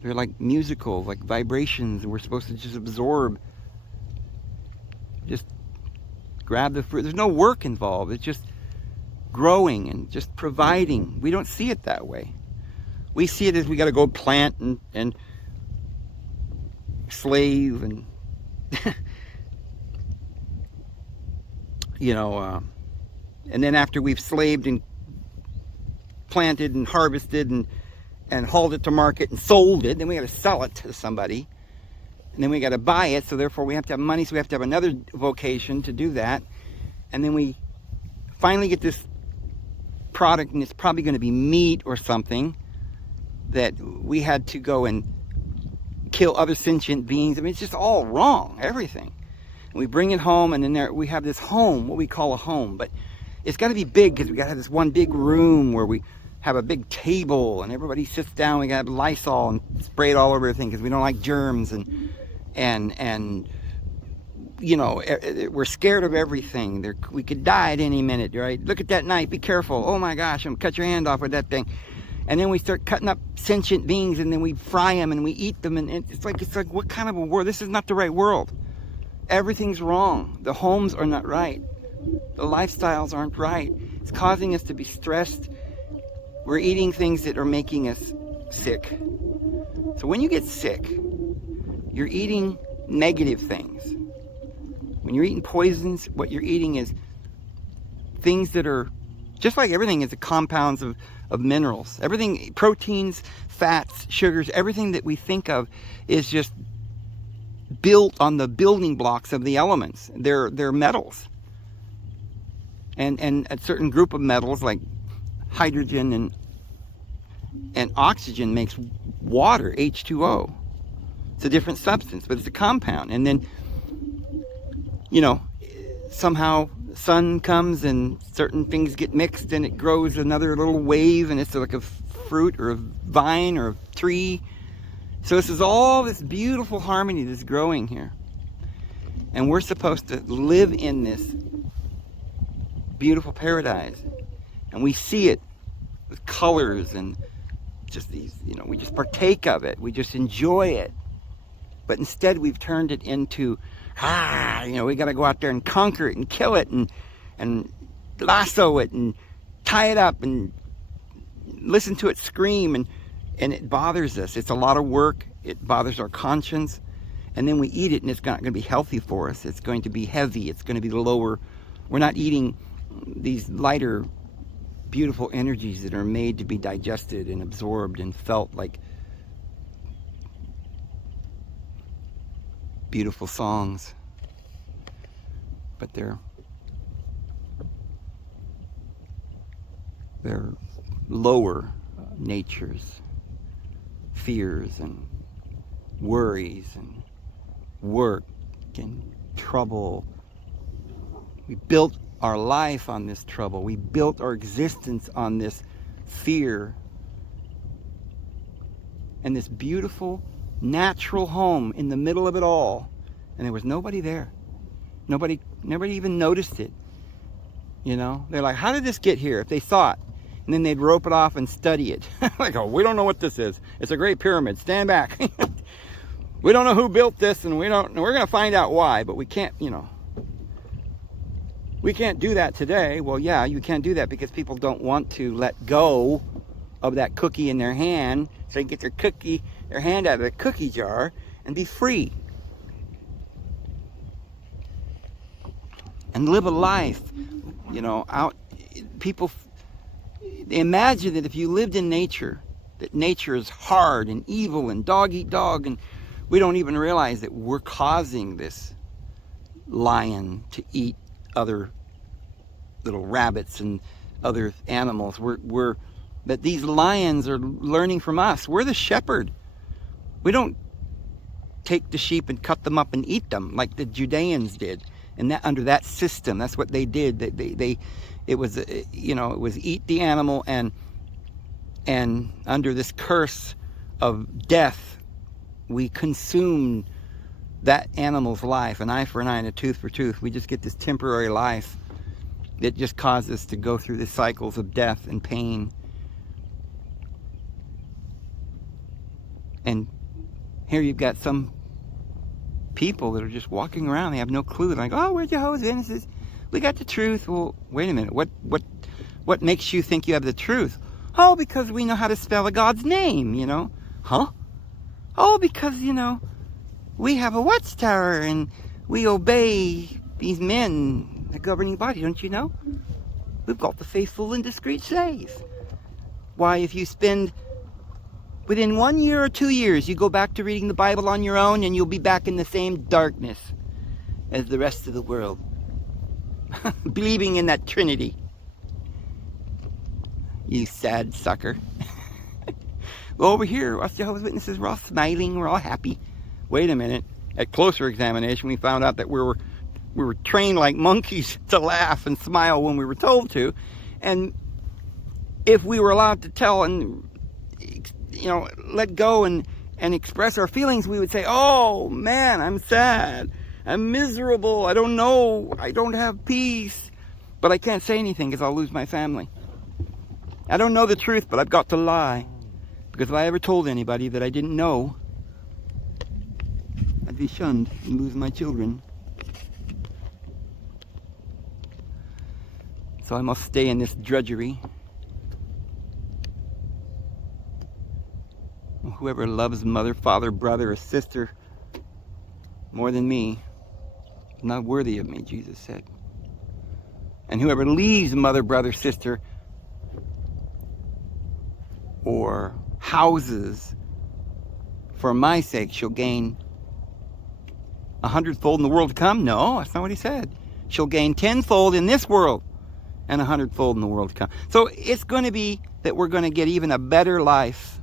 They're like musical, like vibrations, and we're supposed to just absorb, just grab the fruit. There's no work involved. It's just growing and just providing. We don't see it that way. We see it as we got to go plant and slave and and then after we've slaved and planted and harvested and hauled it to market and sold it, then we got to sell it to somebody, and then we got to buy it, so therefore we have to have money, so we have to have another vocation to do that, and then we finally get this product, and it's probably going to be meat or something that we had to go and kill other sentient beings. I mean, it's just all wrong, everything. And we bring it home, and then there we have this home, what we call a home, but it's got to be big, because we got to have this one big room where we have a big table and everybody sits down. We got to have Lysol and spray it all over everything because we don't like germs, and we're scared of everything. We could die at any minute, right? Look at that knife, be careful. Oh my gosh, I'm gonna cut your hand off with that thing. And then we start cutting up sentient beings, and then we fry them and we eat them, and it's like what kind of a world? This is not the right world. Everything's wrong. The homes are not right. The lifestyles aren't right. It's causing us to be stressed. We're eating things that are making us sick. So when you get sick, you're eating negative things. When you're eating poisons, what you're eating is things that are, just like everything is the compounds of minerals. Everything, proteins, fats, sugars, everything that we think of is just built on the building blocks of the elements. They're metals. And a certain group of metals like hydrogen and oxygen makes water, H2O. It's a different substance, but it's a compound. And then, somehow the sun comes and certain things get mixed and it grows another little wave, and it's like a fruit or a vine or a tree. So this is all this beautiful harmony that's growing here. And we're supposed to live in this beautiful paradise. And we see it with colors and just these, we just partake of it. We just enjoy it. But instead we've turned it into, we got to go out there and conquer it and kill it and lasso it and tie it up and listen to it scream, and it bothers us. It's a lot of work. It bothers our conscience. And then we eat it, and it's not going to be healthy for us. It's going to be heavy. It's going to be lower. We're not eating these lighter, beautiful energies that are made to be digested and absorbed and felt like beautiful songs. But they're lower natures, fears and worries and work and trouble. We built our life on this trouble. We built our existence on this fear. And this beautiful, natural home in the middle of it all. And there was nobody there. Nobody even noticed it. They're like, how did this get here? If they saw it. And then they'd rope it off and study it. Like, oh, we don't know what this is. It's a great pyramid. Stand back. We don't know who built this, and we're going to find out why, but we can't, we can't do that today. Well, yeah, you can't do that because people don't want to let go of that cookie in their hand, so they can get their hand out of the cookie jar and be free. And live a life, out. People imagine that if you lived in nature, that nature is hard and evil and dog eat dog, and we don't even realize that we're causing this lion to eat other little rabbits and other animals. That these lions are learning from us. We're the shepherd. We don't take the sheep and cut them up and eat them like the Judeans did. And that under that system, that's what they did. It was eat the animal, and under this curse of death, we consumed that animal's life. An eye for an eye and a tooth for tooth. We just get this temporary life that just causes us to go through the cycles of death and pain. And here you've got some people that are just walking around. They have no clue. They're like, oh, we're Jehovah's Witnesses. We got the truth. Well, wait a minute. What makes you think you have the truth? Oh, because we know how to spell a God's name, you know. Huh? Oh, because, you know, we have a watchtower and we obey these men, the governing body, don't you know? We've got the faithful and discreet slaves. Why, if you spend within 1 year or 2 years, you go back to reading the Bible on your own and you'll be back in the same darkness as the rest of the world. Believing in that Trinity. You sad sucker. Well, over here, us Jehovah's Witnesses, we're all smiling, we're all happy. Wait a minute. At closer examination, we found out that we were trained like monkeys to laugh and smile when we were told to. And if we were allowed to tell and, you know, let go and express our feelings, we would say, oh man, I'm sad, I'm miserable, I don't know, I don't have peace, but I can't say anything because I'll lose my family. I don't know the truth, but I've got to lie, because if I ever told anybody that I didn't know, I'd be shunned and lose my children. So I must stay in this drudgery. Whoever loves mother, father, brother, or sister more than me is not worthy of me, Jesus said. And whoever leaves mother, brother, sister, or houses for my sake shall gain 100-fold in the world to come. No, that's not what he said. She'll gain 10-fold in this world and 100-fold in the world to come. So it's going to be that we're going to get even a better life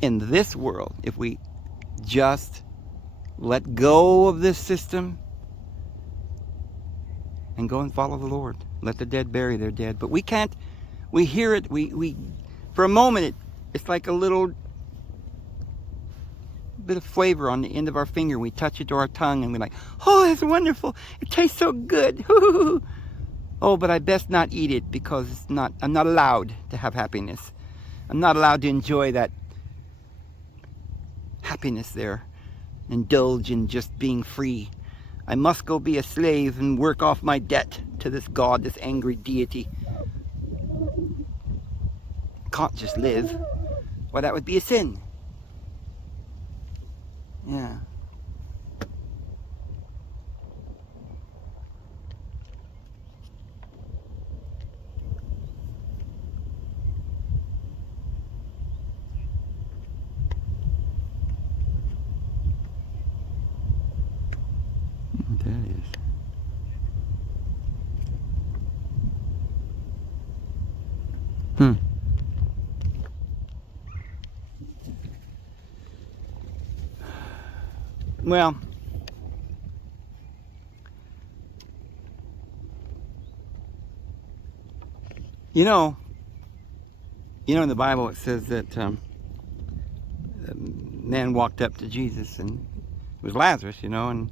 in this world if we just let go of this system and go and follow the Lord. Let the dead bury their dead. But we can't, we hear it, we for a moment, it's like a little bit of flavor on the end of our finger. We touch it to our tongue and we're like, oh, that's wonderful. It tastes so good. Oh, but I best not eat it because I'm not allowed to have happiness. I'm not allowed to enjoy that happiness there. Indulge in just being free. I must go be a slave and work off my debt to this God, this angry deity. Can't just live. Well, that would be a sin. Yeah. That is. Well, you know, in the Bible it says that a man walked up to Jesus, and it was Lazarus, and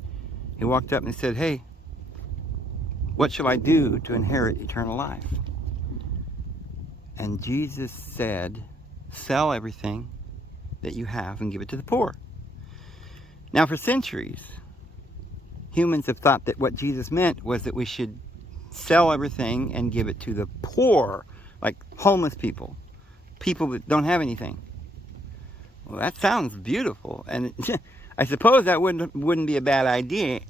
he walked up and he said, hey, what shall I do to inherit eternal life? And Jesus said, sell everything that you have and give it to the poor. Now, for centuries, humans have thought that what Jesus meant was that we should sell everything and give it to the poor, like homeless people, people that don't have anything. Well, that sounds beautiful, and I suppose that wouldn't be a bad idea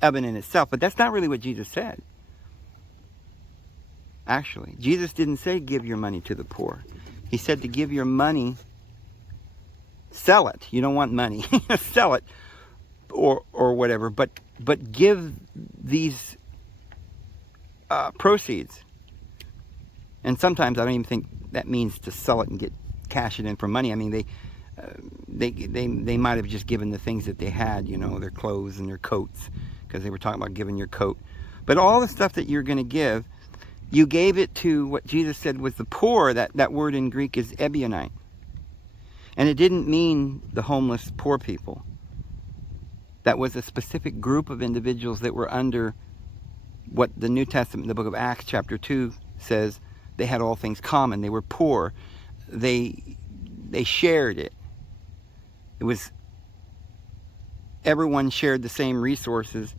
of it in itself, but that's not really what Jesus said. Actually, Jesus didn't say give your money to the poor. He said to give your money, sell it. You don't want money. Sell it or whatever, but give these proceeds. And sometimes I don't even think that means to sell it and cash it in for money. I mean, they might have just given the things that they had, their clothes and their coats, because they were talking about giving your coat. But all the stuff that you're going to give, you gave it to what Jesus said was the poor. That word in Greek is Ebionite. And it didn't mean the homeless poor people. That was a specific group of individuals that were under what the New Testament, the book of Acts chapter 2 says, they had all things common. They were poor. They shared it. It was everyone shared the same resources,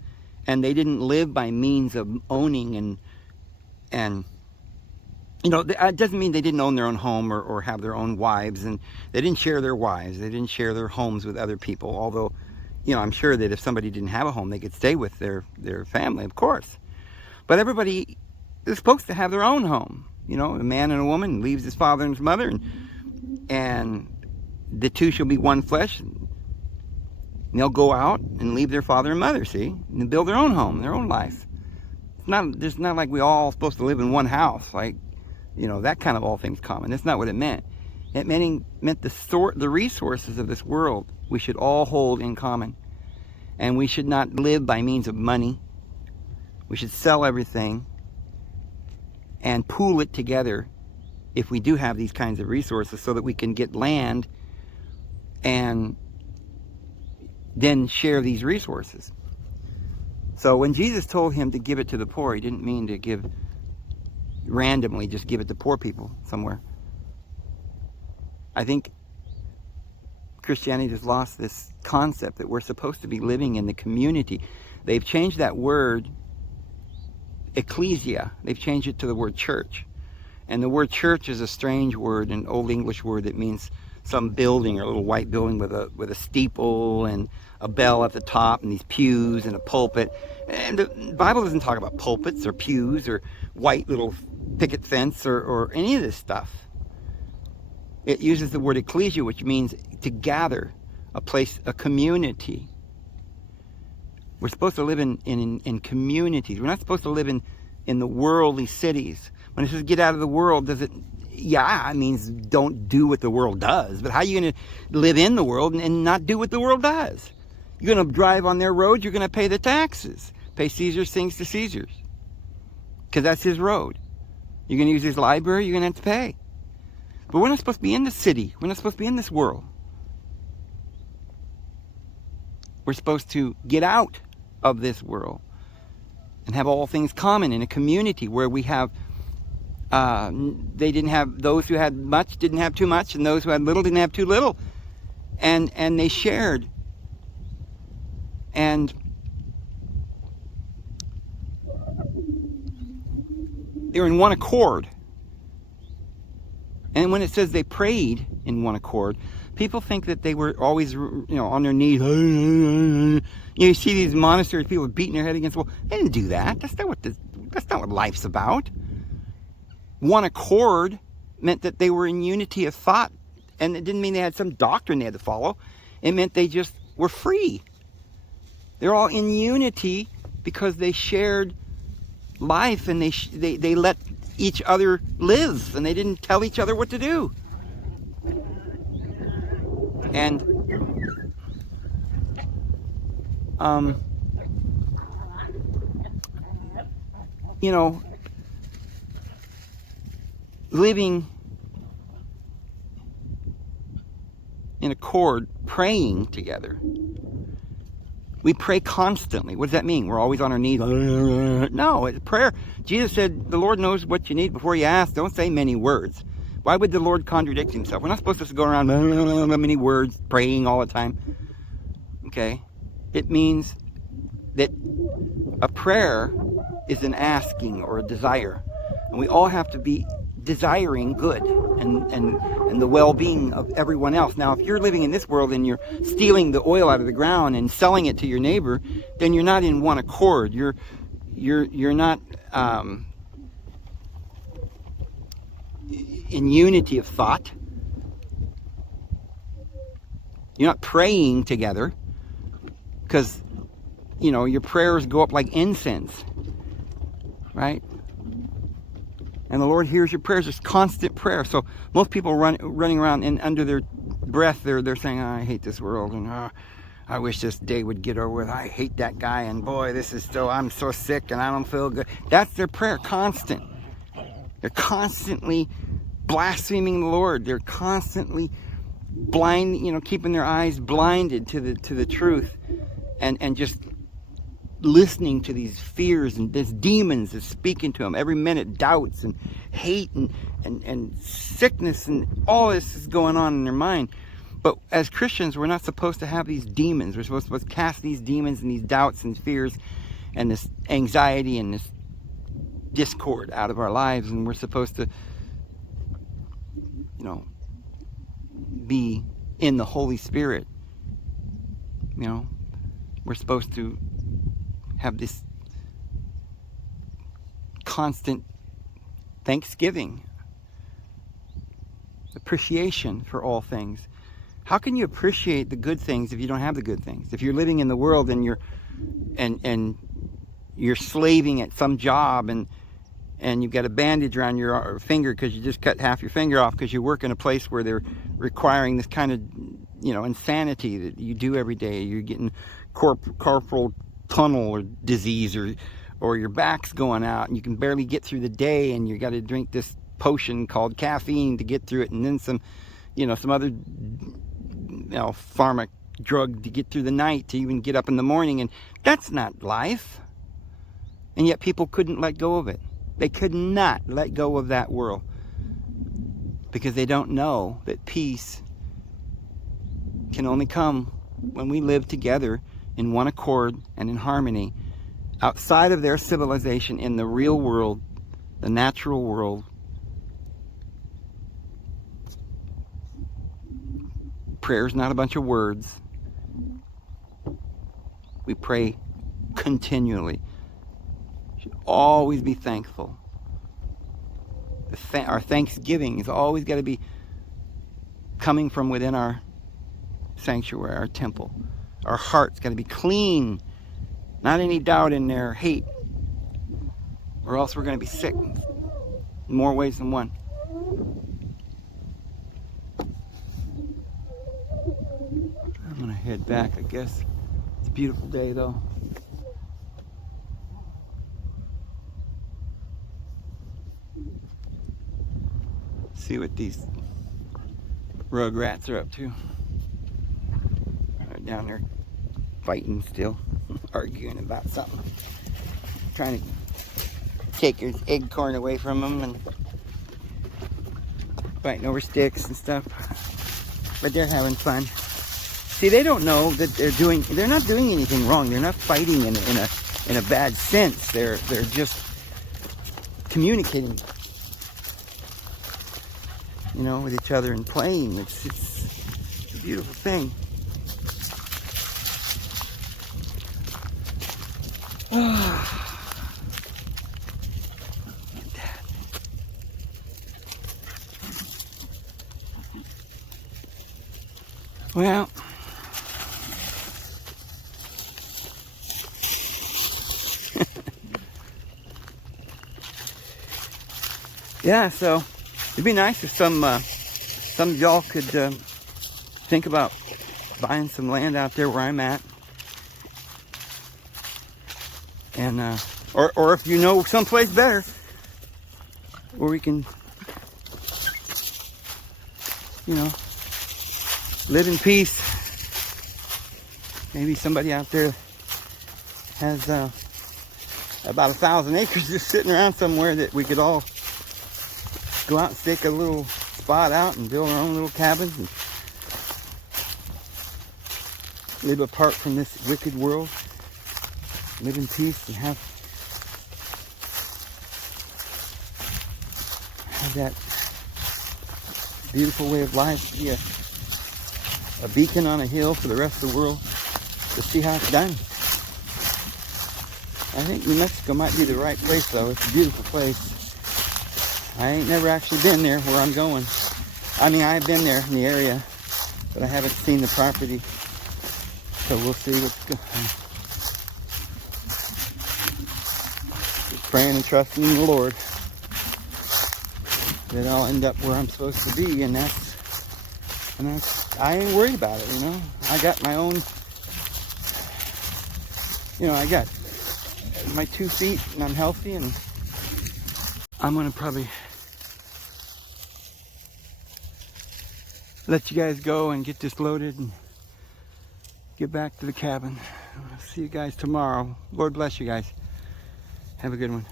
and they didn't live by means of owning and it doesn't mean they didn't own their own home or have their own wives, and they didn't share their wives. They didn't share their homes with other people, although, I'm sure that if somebody didn't have a home, they could stay with their family, of course. But everybody is supposed to have their own home. A man and a woman leaves his father and his mother, and the two shall be one flesh. And they'll go out and leave their father and mother, and build their own home, their own life. It's not like we all supposed to live in one house, like, that kind of all things common. That's not what it meant. It meant the resources of this world we should all hold in common. And we should not live by means of money. We should sell everything and pool it together if we do have these kinds of resources, so that we can get land and then share these resources. So when Jesus told him to give it to the poor, he didn't mean to give randomly, just give it to poor people somewhere. I think Christianity has lost this concept that we're supposed to be living in the community. They've changed that word, ecclesia. They've changed it to the word church. And the word church is a strange word, an old English word that means some building, or a little white building with a steeple and a bell at the top, and these pews and a pulpit. And the Bible doesn't talk about pulpits or pews or white little picket fence or any of this stuff. It uses the word ecclesia, which means to gather, a place, a community. We're supposed to live in communities. We're not supposed to live in the worldly cities. When it says get out of the world, it means don't do what the world does. But how are you going to live in the world and not do what the world does? You're going to drive on their road, you're going to pay the taxes. Pay Caesar's things to Caesar's, because that's his road. You're going to use his library, you're going to have to pay. But we're not supposed to be in the city. We're not supposed to be in this world. We're supposed to get out of this world and have all things common in a community where we have, those who had much didn't have too much, and those who had little didn't have too little. And they shared. And they were in one accord. And when it says they prayed in one accord, people think that they were always, on their knees. You see these monasteries, people beating their head against the wall. They didn't do that. That's not what life's about. One accord meant that they were in unity of thought, and it didn't mean they had some doctrine they had to follow. It meant they just were free. They're all in unity because they shared life, and they let each other live, and they didn't tell each other what to do. And living in accord, praying together. We pray constantly. What does that mean? We're always on our knees. No, it's prayer. Jesus said, the Lord knows what you need before you ask. Don't say many words. Why would the Lord contradict himself? We're not supposed to go around many words, praying all the time. Okay? It means that a prayer is an asking or a desire. And we all have to be desiring good and the well-being of everyone else. Now, if you're living in this world and you're stealing the oil out of the ground and selling it to your neighbor, then you're not in one accord. You're not in unity of thought. You're not praying together, because your prayers go up like incense, right? And the Lord hears your prayers. It's constant prayer. So most people running around, and under their breath they're saying, oh, I hate this world, and I wish this day would get over with. I hate that guy, and boy, I'm so sick and I don't feel good. That's their prayer, constant. They're constantly blaspheming the Lord. They're constantly blind, keeping their eyes blinded to the truth, and just listening to these fears and these demons that's speaking to them every minute, doubts and hate and sickness, and all this is going on in their mind. But as Christians, we're not supposed to have these demons. We're supposed to cast these demons and these doubts and fears and this anxiety and this discord out of our lives. And we're supposed to, you know, be in the Holy Spirit. You know, we're supposed to have this constant thanksgiving, appreciation for all things. How can you appreciate the good things if you don't have the good things? If you're living in the world and you're slaving at some job and you've got a bandage around your finger because you just cut half your finger off because you work in a place where they're requiring this kind of, you know, insanity that you do every day. You're getting carpal tunnel or disease, or your back's going out and you can barely get through the day, and you got to drink this potion called caffeine to get through it, and then some other, you know, pharma drug to get through the night to even get up in the morning. And that's not life. And yet people couldn't let go of it. They could not let go of that world because they don't know that peace can only come when we live together in one accord and in harmony outside of their civilization, in the real world, the natural world. Prayer is not a bunch of words. We pray continually. We should always be thankful. Our thanksgiving has always got to be coming from within our sanctuary, our temple. Our heart's got to be clean. Not any doubt in there, hate. Or else we're going to be sick in more ways than one. I'm going to head back, I guess. It's a beautiful day, though. See what these rugrats are up to. They're down there fighting still, arguing about something. Trying to take your acorn away from them and fighting over sticks and stuff. But they're having fun. See, they don't know that they're not doing anything wrong. They're not fighting in a bad sense. They're just communicating, you know, with each other and playing. It's a beautiful thing. Well, yeah, so it'd be nice if some of y'all could think about buying some land out there where I'm at, and or if you know someplace better where we can, you know, live in peace. Maybe somebody out there has about 1,000 acres just sitting around somewhere that we could all go out and stake a little spot out and build our own little cabins and live apart from this wicked world, live in peace and have that beautiful way of life, be a beacon on a hill for the rest of the world to see how it's done. I think New Mexico might be the right place, though. It's a beautiful place. I ain't never actually been there where I'm going. I mean, I've been there in the area, but I haven't seen the property. So we'll see what's going on. Just praying and trusting in the Lord that I'll end up where I'm supposed to be, and I ain't worried about it, you know. I got my own, you know, I got my 2 feet and I'm healthy, and I'm gonna probably let you guys go and get this loaded and get back to the cabin. I'll see you guys tomorrow. Lord bless you guys. Have a good one.